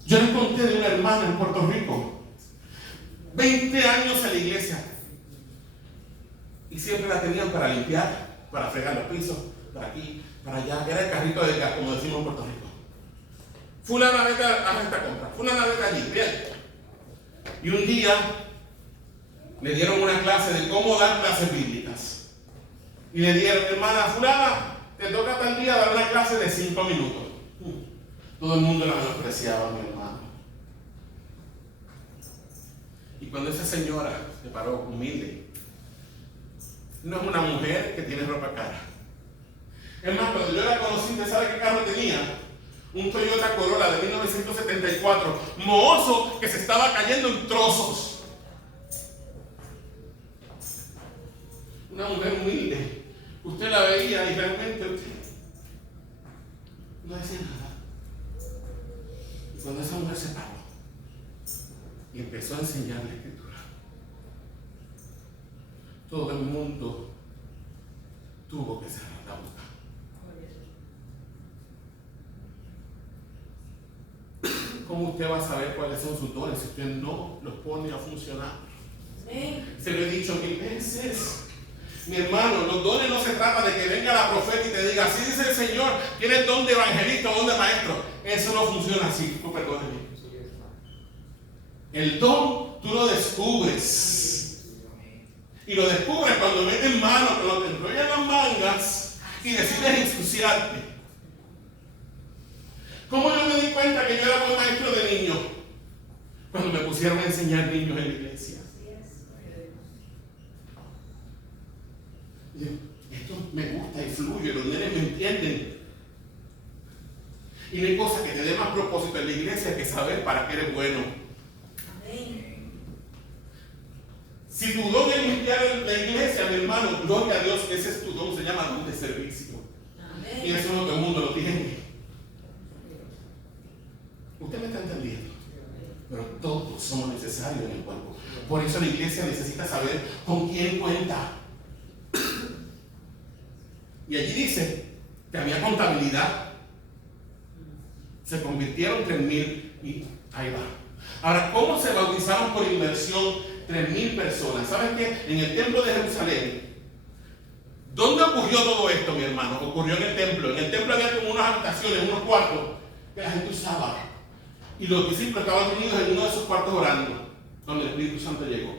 Yo les conté de una hermana en Puerto Rico. 20 años en la iglesia. Y siempre la tenían para limpiar, para fregar los pisos, para aquí, para allá. Era el carrito de gas, como decimos en Puerto Rico. Fulana, vete a esta compra. Fulana, vete allí. Bien. Y un día le dieron una clase de cómo dar clases bíblicas. Y le dieron, hermana fulana, te toca tal día dar una clase de 5 minutos. Todo el mundo la menospreciaba, mi hermano. Y cuando esa señora se paró humilde, no es una mujer que tiene ropa cara. Es más, cuando yo la conocí, ¿usted sabe qué carro tenía? Un Toyota Corolla de 1974, mohoso, que se estaba cayendo en trozos. Una mujer humilde. Usted la veía y realmente usted no decía nada. Y cuando esa mujer se paró y empezó a enseñar la escritura, todo el mundo tuvo que cerrar la boca. ¿Cómo usted va a saber cuáles son sus dones si usted no los pone a funcionar? Se lo he dicho 1000 veces. Mi hermano, los dones no se trata de que venga la profeta y te diga, así dice el Señor, tienes don de evangelista o don de maestro. Eso no funciona así, perdóneme. El don tú lo descubres. Y lo descubres cuando metes mano, cuando te enrollan las mangas y decides ensuciarte. ¿Cómo yo me di cuenta que yo era buen maestro de niños? Cuando me pusieron a enseñar niños en la iglesia. Esto me gusta y fluye, los nenes me entienden. Y no hay cosa que te dé más propósito en la iglesia que saber para qué eres bueno. Si tu don es limpiar la iglesia, mi hermano, gloria a Dios, ese es tu don, se llama don de servicio. Y eso no todo el mundo lo tiene. Usted me está entendiendo. Pero todos somos necesarios en el cuerpo. Por eso la iglesia necesita saber con quién cuenta. Y allí dice que había contabilidad. Se convirtieron 3,000 y ahí va. Ahora, ¿cómo se bautizaron por inmersión 3,000 personas? ¿Saben qué? En el templo de Jerusalén. ¿Dónde ocurrió todo esto, mi hermano? Ocurrió en el templo. En el templo había como unas habitaciones, unos cuartos que la gente usaba. Y los discípulos estaban reunidos en uno de esos cuartos orando, donde el Espíritu Santo llegó.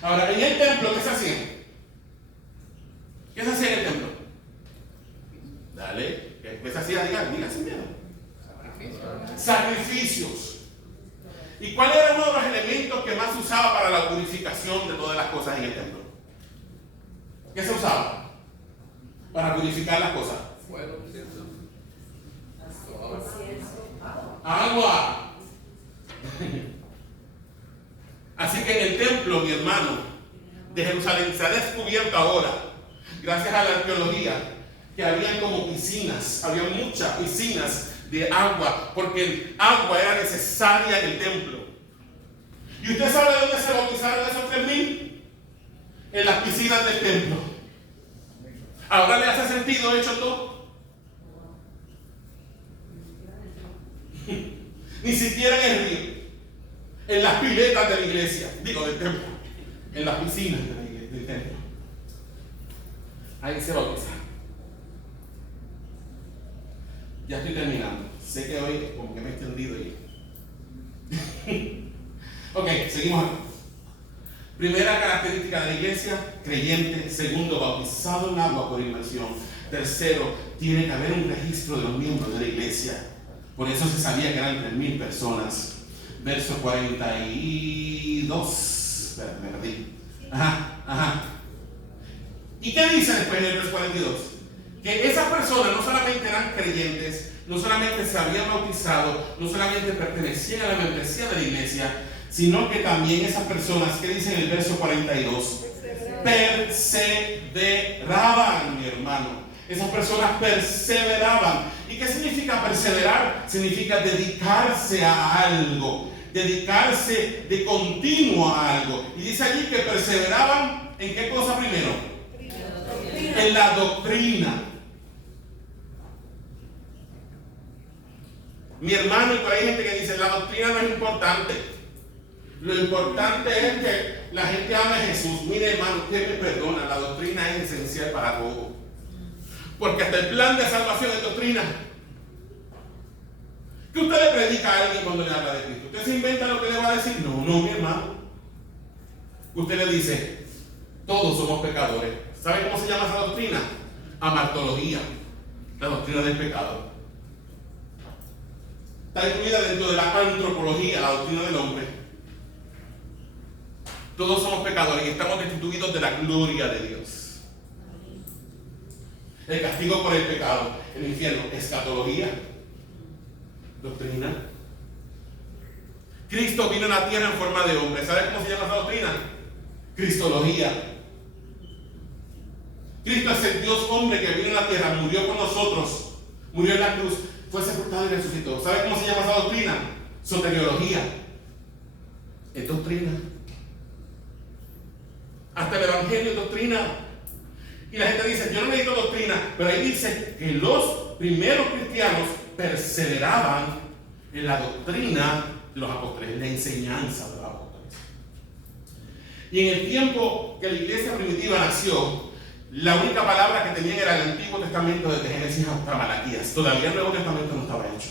Ahora, en el templo, ¿qué se hacía? ¿Qué se hacía en el templo? Dale, ¿qué se hacía? Diga sin miedo. Sacrificios. ¿Y cuál era uno de los elementos que más se usaba para la purificación de todas las cosas en el templo? ¿Qué se usaba para purificar las cosas? Agua. Así que en el templo, mi hermano, de Jerusalén se ha descubierto ahora, gracias a la arqueología, que había como piscinas, había muchas piscinas de agua, porque el agua era necesaria en el templo. ¿Y usted sabe dónde se bautizaron esos 3,000? En las piscinas del templo. ¿Ahora le hace sentido hecho todo? Ni siquiera en el río, en las piletas de la iglesia, digo del templo, en las piscinas de la iglesia, del templo. Ahí se bautizaron. Ya estoy terminando. Sé que hoy como que me he extendido ya. Ok, seguimos aquí. Primera característica de la iglesia, creyente. Segundo, bautizado en agua por inmersión. Tercero, tiene que haber un registro de los miembros de la iglesia. Por eso se sabía que eran 3,000 personas. Verso 42. Espera, me perdí. Ajá. ¿Y qué dice después en el verso 42? Que esas personas no solamente eran creyentes, no solamente se habían bautizado, no solamente pertenecían a la membresía de la iglesia, sino que también esas personas, ¿qué dice en el verso 42? Perseveraban, mi hermano. Esas personas perseveraban. ¿Y qué significa perseverar? Significa dedicarse a algo, dedicarse de continuo a algo. Y dice allí que perseveraban ¿en qué cosa primero? En la doctrina. Mi hermano, y por ahí hay gente que dice la doctrina no es importante. Lo importante es que la gente ame a Jesús. Mire, hermano, usted me perdona, la doctrina es esencial para todo. Porque hasta el plan de salvación es doctrina. ¿Qué usted le predica a alguien cuando le habla de Cristo? ¿Usted se inventa lo que le va a decir? No, mi hermano. Usted le dice, todos somos pecadores. ¿Sabe cómo se llama esa doctrina? Amartología, la doctrina del pecado. Está incluida dentro de la antropología, la doctrina del hombre. Todos somos pecadores y estamos destituidos de la gloria de Dios. El castigo por el pecado, el infierno, escatología, doctrina. Cristo vino a la tierra en forma de hombre. ¿Sabe cómo se llama esa doctrina? Cristología. Cristo es el Dios hombre que vino a la tierra, murió con nosotros, murió en la cruz, fue sepultado y resucitó. ¿Sabe cómo se llama esa doctrina? Soteriología. Es doctrina. Hasta el evangelio es doctrina. Y la gente dice, yo no necesito doctrina, pero ahí dice que los primeros cristianos perseveraban en la doctrina de los apóstoles, en la enseñanza de los apóstoles. Y en el tiempo que la iglesia primitiva nació, la única palabra que tenían era el Antiguo Testamento desde Génesis hasta Malaquías. Todavía el Nuevo Testamento no estaba hecho.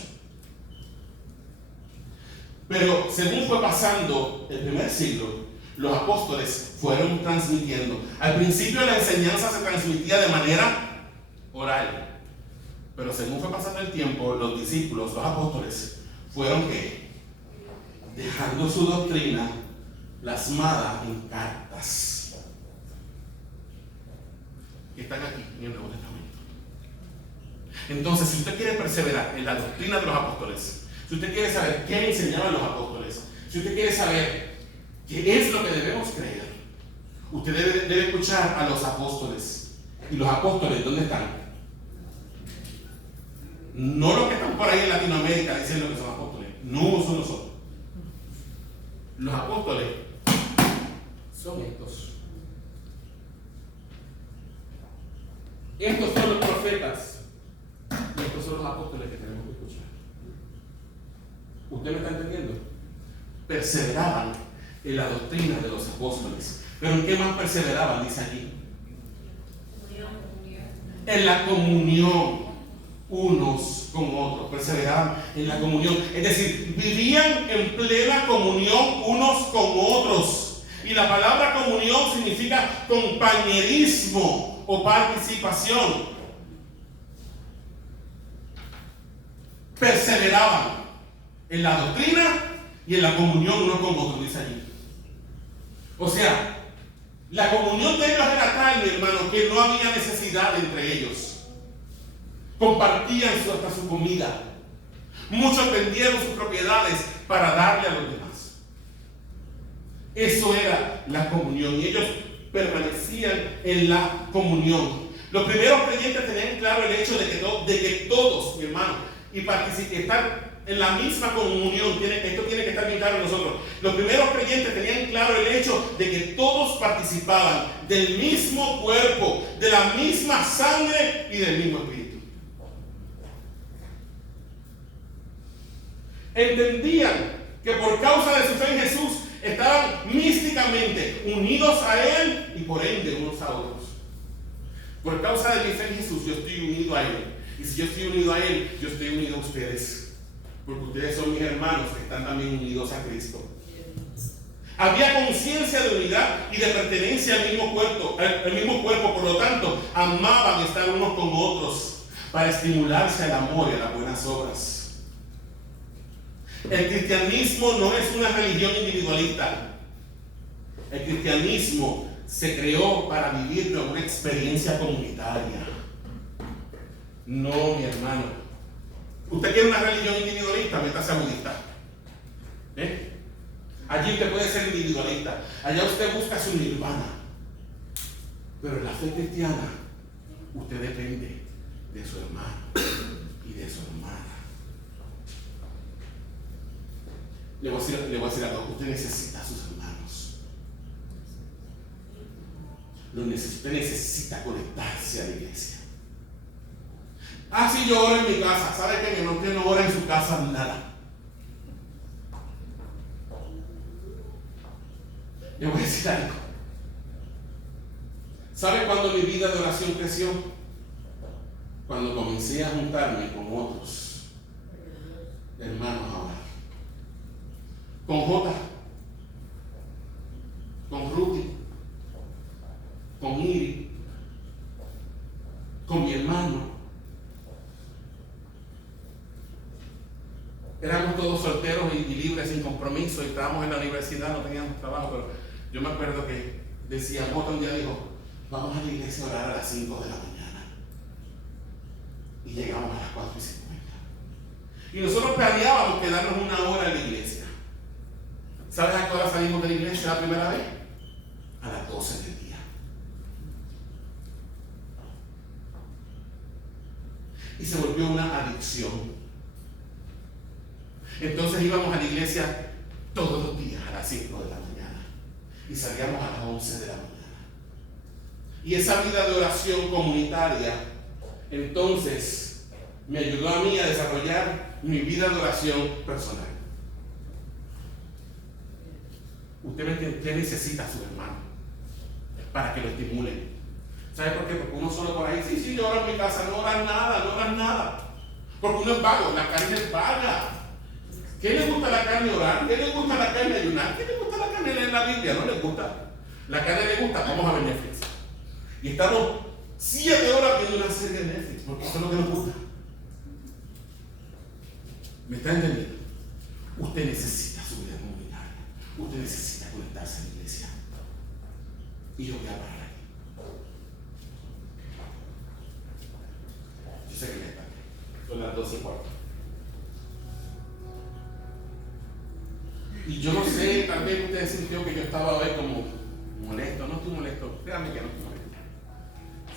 Pero según fue pasando el primer siglo, los apóstoles fueron transmitiendo. Al principio la enseñanza se transmitía de manera oral. Pero según fue pasando el tiempo, los discípulos, los apóstoles, fueron ¿qué? Dejando su doctrina plasmada en cartas que están aquí en el Nuevo Testamento. Entonces, si usted quiere perseverar en la doctrina de los apóstoles, si usted quiere saber qué enseñaban los apóstoles, si usted quiere saber qué es lo que debemos creer, usted debe escuchar a los apóstoles. ¿Y los apóstoles dónde están? No los que están por ahí en Latinoamérica diciendo que son apóstoles. No son nosotros. Los apóstoles son estos. Estos son los profetas. Y estos son los apóstoles que tenemos que escuchar. ¿Usted me está entendiendo? Perseveraban en la doctrina de los apóstoles. ¿Pero en qué más perseveraban? Dice aquí. En la comunión unos con otros. Perseveraban en la comunión. Es decir, vivían en plena comunión unos con otros. Y la palabra comunión significa compañerismo o participación. Perseveraban en la doctrina y en la comunión uno con otro, dice allí. O sea, la comunión de ellos era tal, mi hermano, que no había necesidad entre ellos. Compartían hasta su comida. Muchos vendieron sus propiedades para darle a los demás. Eso era la comunión y ellos permanecían en la comunión. Los primeros creyentes tenían claro el hecho de que todos, mi hermano, y estar en la misma comunión, esto tiene que estar bien claro en nosotros. Los primeros creyentes tenían claro el hecho de que todos participaban del mismo cuerpo, de la misma sangre y del mismo espíritu. Entendían que por causa de su fe en Jesús estaban místicamente unidos a Él y por ende unos a otros. Por causa de mi fe en Jesús yo estoy unido a Él. Y si yo estoy unido a Él, yo estoy unido a ustedes. Porque ustedes son mis hermanos que están también unidos a Cristo. Había conciencia de unidad y de pertenencia al mismo cuerpo, por lo tanto, amaban estar unos con otros para estimularse al amor y a las buenas obras. El cristianismo no es una religión individualista. El cristianismo se creó para vivir una experiencia comunitaria. No, mi hermano. Usted quiere una religión individualista, métase a budista. Allí usted puede ser individualista. Allá usted busca su nirvana. Pero en la fe cristiana, usted depende de su hermano y de su hermana. Le voy a decir algo. Usted necesita a sus hermanos. Usted necesita conectarse a la iglesia. Si yo oro en mi casa. ¿Sabe qué? Que no ora en su casa nada. Yo voy a decir algo. ¿Sabe cuándo mi vida de oración creció? Cuando comencé a juntarme con otros hermanos a orar. Con Jota, con Ruti, con Iri, con mi hermano. Éramos todos solteros y libres, sin compromiso, y estábamos en la universidad, no teníamos trabajo, pero yo me acuerdo que decía, Jota un día dijo, vamos a la iglesia a orar a las 5 de la mañana. Y llegamos a las 4:50. Y nosotros planeábamos quedarnos una hora en la iglesia. ¿Sabes a qué hora salimos de la iglesia la primera vez? A las 12 del día. Y se volvió una adicción. Entonces íbamos a la iglesia todos los días a las 5 de la mañana. Y salíamos a las 11 de la mañana. Y esa vida de oración comunitaria, entonces, me ayudó a mí a desarrollar mi vida de oración personal. Usted me entiende, usted necesita a su hermano para que lo estimulen. ¿Sabe por qué? Porque uno solo por ahí, sí, yo oro en mi casa, no oran nada. Porque uno es vago, la carne es vaga. ¿Qué le gusta a la carne orar? ¿Qué le gusta a la carne ayunar? ¿Qué le gusta a la carne leer la Biblia? No le gusta. La carne le gusta, vamos a ver Netflix. Y estamos 7 horas viendo una serie de Netflix, porque eso es lo que nos gusta. ¿Me está entendiendo? Usted necesita su vida comunitaria. Usted necesita conectarse a la iglesia. Y yo voy a parar aquí. Yo sé que ya está aquí. Son las 12:15. Y yo no sé, tal vez usted sintió que yo estaba hoy como molesto. No estoy molesto, créanme que no estoy molesto.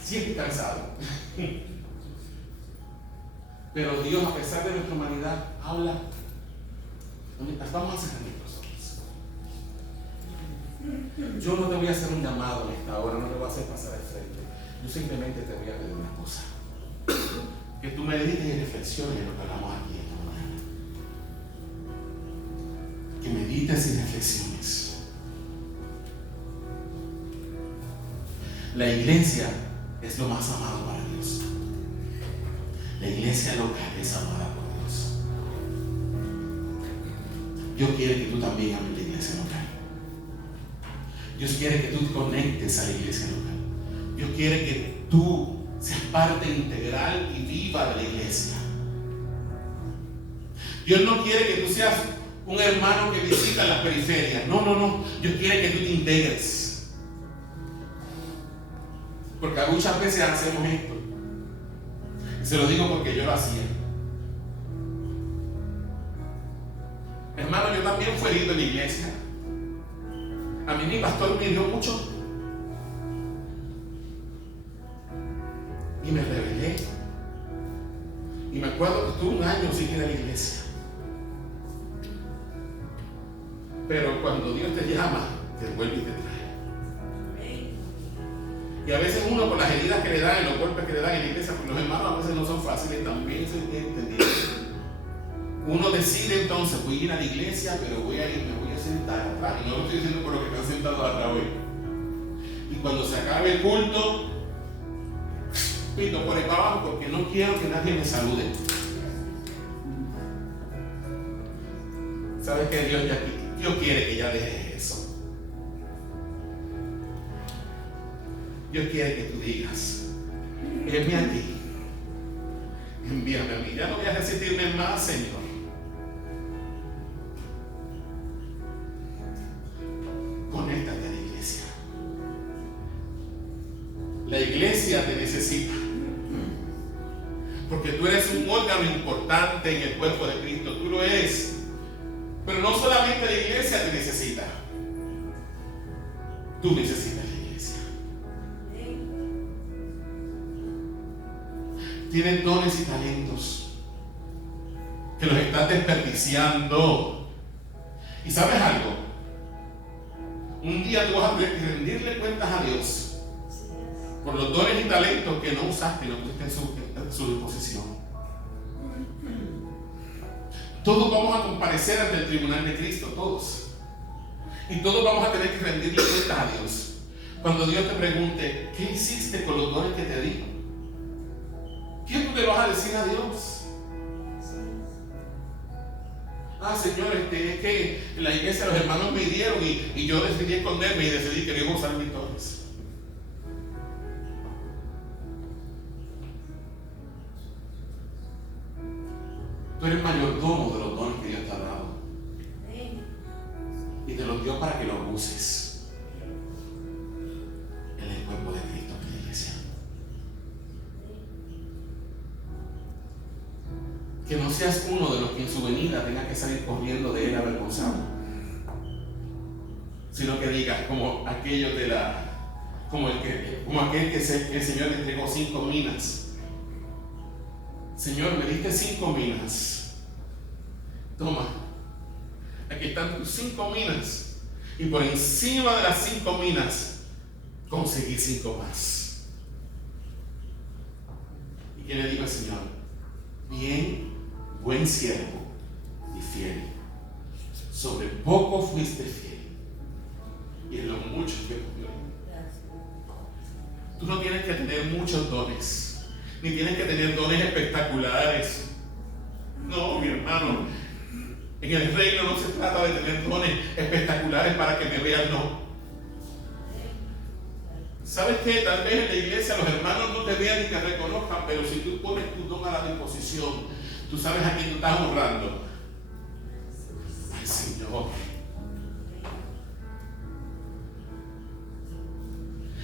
Sí estoy cansado. Pero Dios, a pesar de nuestra humanidad, habla. Vamos a cerrar nuestros ojos. Yo no te voy a hacer un llamado en esta hora, no te voy a hacer pasar al frente. Yo simplemente te voy a pedir una cosa. Que tú medites y reflexiones en lo que hablamos aquí esta mañana. Que medites y reflexiones. La iglesia es lo más amado para Dios. La iglesia local es amada por Dios. Dios quiere que tú también ames la iglesia local. Dios quiere que tú te conectes a la iglesia local. Dios quiere que tú seas parte integral y viva de la iglesia. Dios no quiere que tú seas un hermano que visita las periferias. No. Dios quiere que tú te integres. Porque muchas veces hacemos esto. Y se lo digo porque yo lo hacía. Hermano, también fue herido en la iglesia. A mí mi pastor me dio mucho. Y me rebelé. Y me acuerdo que estuve un año sin ir a la iglesia. Pero cuando Dios te llama, te vuelve y te trae. Y a veces uno, por las heridas que le dan y los golpes que le dan en la iglesia, porque los hermanos a veces no son fáciles, también se entiende. Uno decide entonces, voy a ir a la iglesia, pero voy a ir, me voy a sentar atrás. Y no lo estoy diciendo por lo que están sentados atrás hoy. Y cuando se acabe el culto, pito por ahí para abajo porque no quiero que nadie me salude. ¿Sabes qué? Dios quiere que ya dejes eso. Dios quiere que tú digas, envíame a ti, envíame a mí. Ya no voy a resistirme más, Señor. Conéctate a la iglesia. La iglesia te necesita. Porque tú eres un órgano importante en el cuerpo de Cristo. Tú lo eres. Pero no solamente la iglesia te necesita. Tú necesitas la iglesia. Tienes dones y talentos que los estás desperdiciando. ¿Y sabes algo? Un día tú vas a tener que rendirle cuentas a Dios por los dones y talentos que no usaste y no pusiste en su disposición. Todos vamos a comparecer ante el tribunal de Cristo, todos. Y todos vamos a tener que rendirle cuentas a Dios. Cuando Dios te pregunte, ¿qué hiciste con los dones que te di? ¿Qué tú le vas a decir a Dios? Ah, Señor, es que en la iglesia los hermanos me hirieron y yo decidí esconderme y decidí que no iba a usar mis dones. Tú eres mayordomo de los dones que Dios te ha dado. Y te los dio para que los uses en el cuerpo de Cristo, en la iglesia. Que no seas uno de los que en su venida tenga que salir corriendo de él avergonzado, sino que digas como aquello como aquel que el Señor le entregó 5 minas. Señor, me diste 5 minas. Toma, aquí están tus 5 minas. Y por encima de las 5 minas, conseguí 5 más. ¿Y qué le digo al Señor? Bien, buen siervo y fiel. Sobre poco fuiste fiel. Y en lo mucho que cumplió. Tú no tienes que tener muchos dones. Ni tienes que tener dones espectaculares. No, mi hermano. En el reino no se trata de tener dones espectaculares para que me vean, no. ¿Sabes qué? Tal vez en la iglesia los hermanos no te vean ni te reconozcan, pero si tú pones tu don a la disposición, tú sabes a quién tú estás honrando. Al Señor.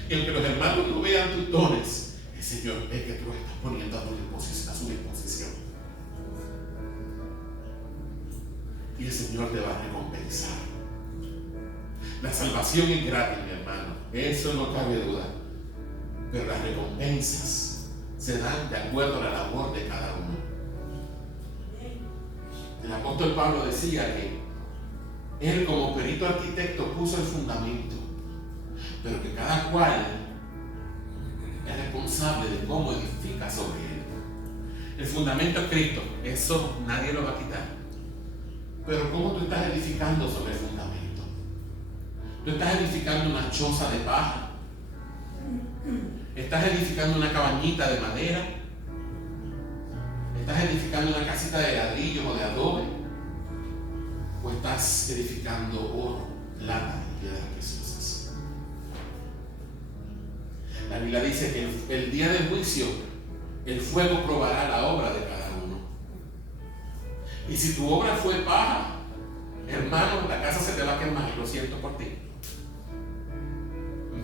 Y aunque los hermanos no vean tus dones, el Señor es que tú los estás poniendo a su disposición. Y el Señor te va a recompensar. La salvación es gratis, mi hermano. Eso no cabe duda. Pero las recompensas se dan de acuerdo a la labor de cada uno. El apóstol Pablo decía que él como perito arquitecto puso el fundamento, pero que cada cual es responsable de cómo edifica sobre él. El fundamento es Cristo, eso nadie lo va a quitar. Pero ¿cómo tú estás edificando sobre el fundamento? ¿Tú estás edificando una choza de paja? ¿Estás edificando una cabañita de madera? ¿Estás edificando una casita de ladrillos o de adobe? ¿O estás edificando oro, plata y piedras preciosas? La Biblia dice que el día del juicio el fuego probará la obra de cada uno. Y si tu obra fue paja, hermano, la casa se te va a quemar, lo siento por ti.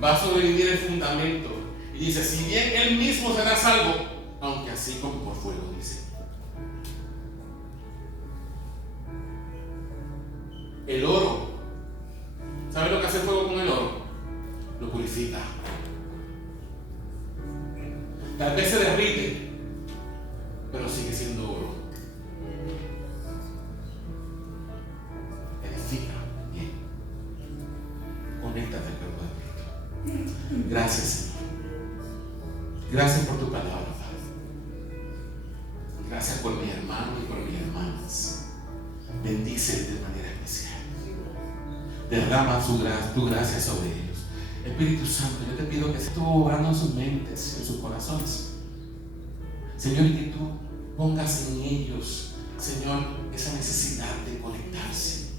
Va a sobrevivir el fundamento. Y dice, si bien él mismo será salvo, aunque así como por fuego, dice. El oro. ¿Sabe lo que hace el fuego con el oro? Lo purifica. Tal vez se derrite, pero sigue siendo oro. Edifica bien. Conéctate al cuerpo de Cristo. Gracias, Señor. Gracias por tu palabra, Padre. Gracias por mi hermano y por mis hermanas. Bendíceles de manera especial. Derrama tu gracia sobre ellos. Espíritu Santo, yo te pido que estés obrando en sus mentes, en sus corazones. Señor, y que tú pongas en ellos, Señor, esa necesidad de conectarse,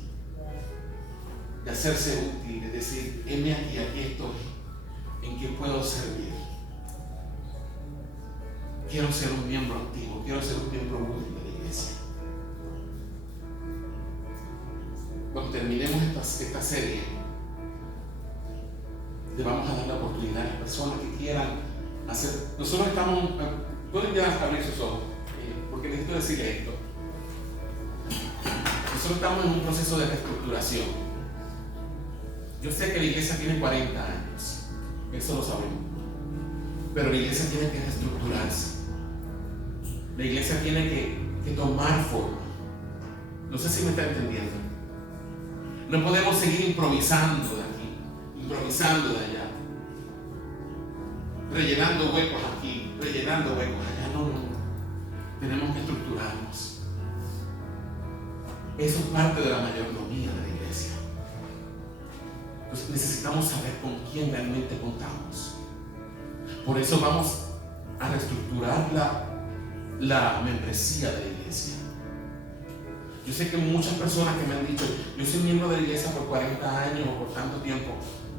de hacerse útil, de decir, heme aquí, aquí estoy, en qué puedo servir. Quiero ser un miembro activo, quiero ser un miembro útil de la iglesia. Cuando terminemos esta serie, le vamos a dar la oportunidad a las personas que quieran hacer. Nosotros estamos, pueden ya abrir sus ojos, porque necesito decirle esto. Nosotros estamos en un proceso de reestructuración. Yo sé que la iglesia tiene 40 años, eso lo sabemos, pero la iglesia tiene que reestructurarse. La iglesia tiene que tomar forma. No sé si me está entendiendo. No podemos seguir improvisando de aquí, improvisando de allá, rellenando huecos aquí, rellenando huecos allá. No. Tenemos que estructurarnos. Eso es parte de la mayordomía de la iglesia. Entonces necesitamos saber con quién realmente contamos. Por eso vamos a reestructurar la membresía de la iglesia. Yo sé que muchas personas que me han dicho, yo soy miembro de la iglesia por 40 años o por tanto tiempo,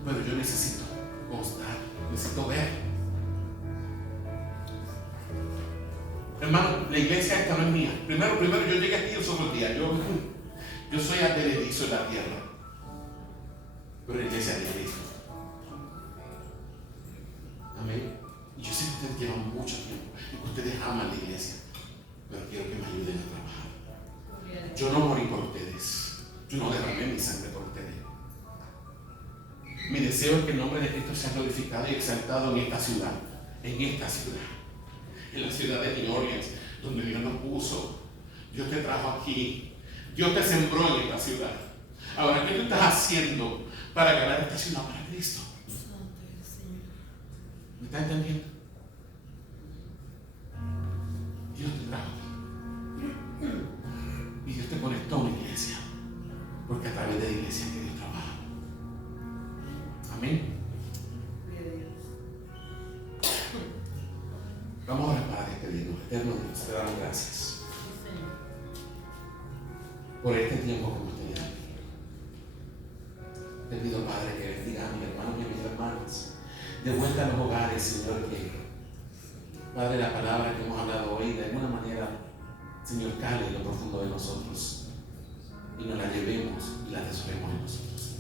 pero yo necesito constar, necesito ver. Hermano, la iglesia esta no es mía. Primero yo llegué aquí los otros días. Yo soy advenedizo en la tierra, pero la iglesia es de Cristo. Amén. Y yo sé que ustedes llevan mucho tiempo y que ustedes aman la iglesia, pero quiero que me ayuden a trabajar. Yo no morí por ustedes, yo no derramé mi sangre por ustedes. Mi deseo es que el nombre de Cristo sea glorificado y exaltado en esta ciudad, en la ciudad de New Orleans, donde Dios nos puso. Dios te trajo aquí, Dios te sembró en esta ciudad. Ahora, ¿qué tú estás haciendo para ganar esta ciudad para Cristo? ¿Me estás entendiendo? Dios te trajo aquí. Y Dios te conectó a una iglesia. Porque a través de la iglesia que Dios trabaja. Amén. Vamos a orar para despedirnos. Eterno Dios, te damos gracias por este tiempo que hemos tenido aquí. Te pido, Padre, que bendiga a mis hermanos y a mis hermanas. De vuelta a los hogares, Señor, que, Padre, la palabra que hemos hablado hoy, de alguna manera, Señor, cale en lo profundo de nosotros y nos la llevemos y la resolvemos en nosotros.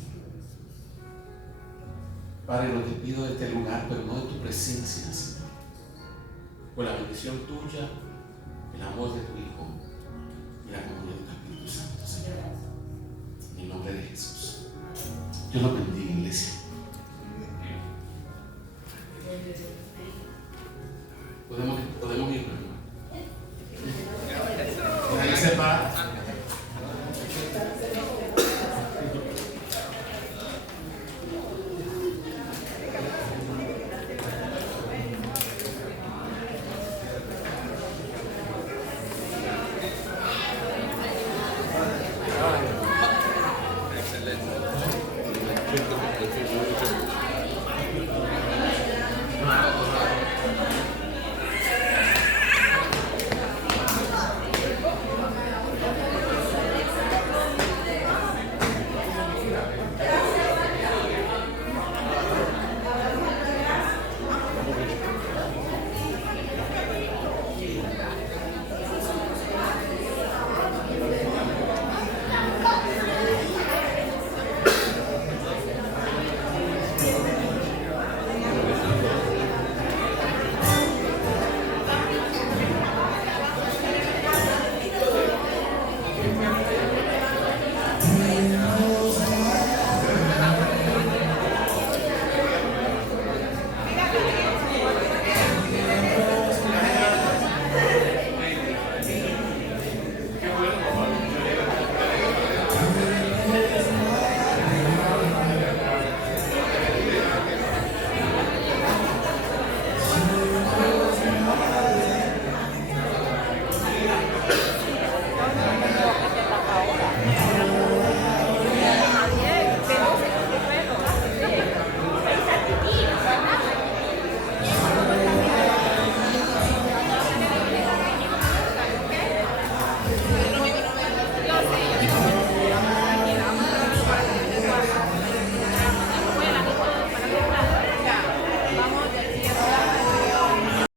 Padre, lo te pido de este lugar, pero no de tu presencia, Señor. Por la bendición tuya, el amor de tu Hijo y la comunión de tu Espíritu Santo, Señor. En el nombre de Jesús. Dios los bendiga, iglesia. Podemos irnos, hermano. Que nadie sepa.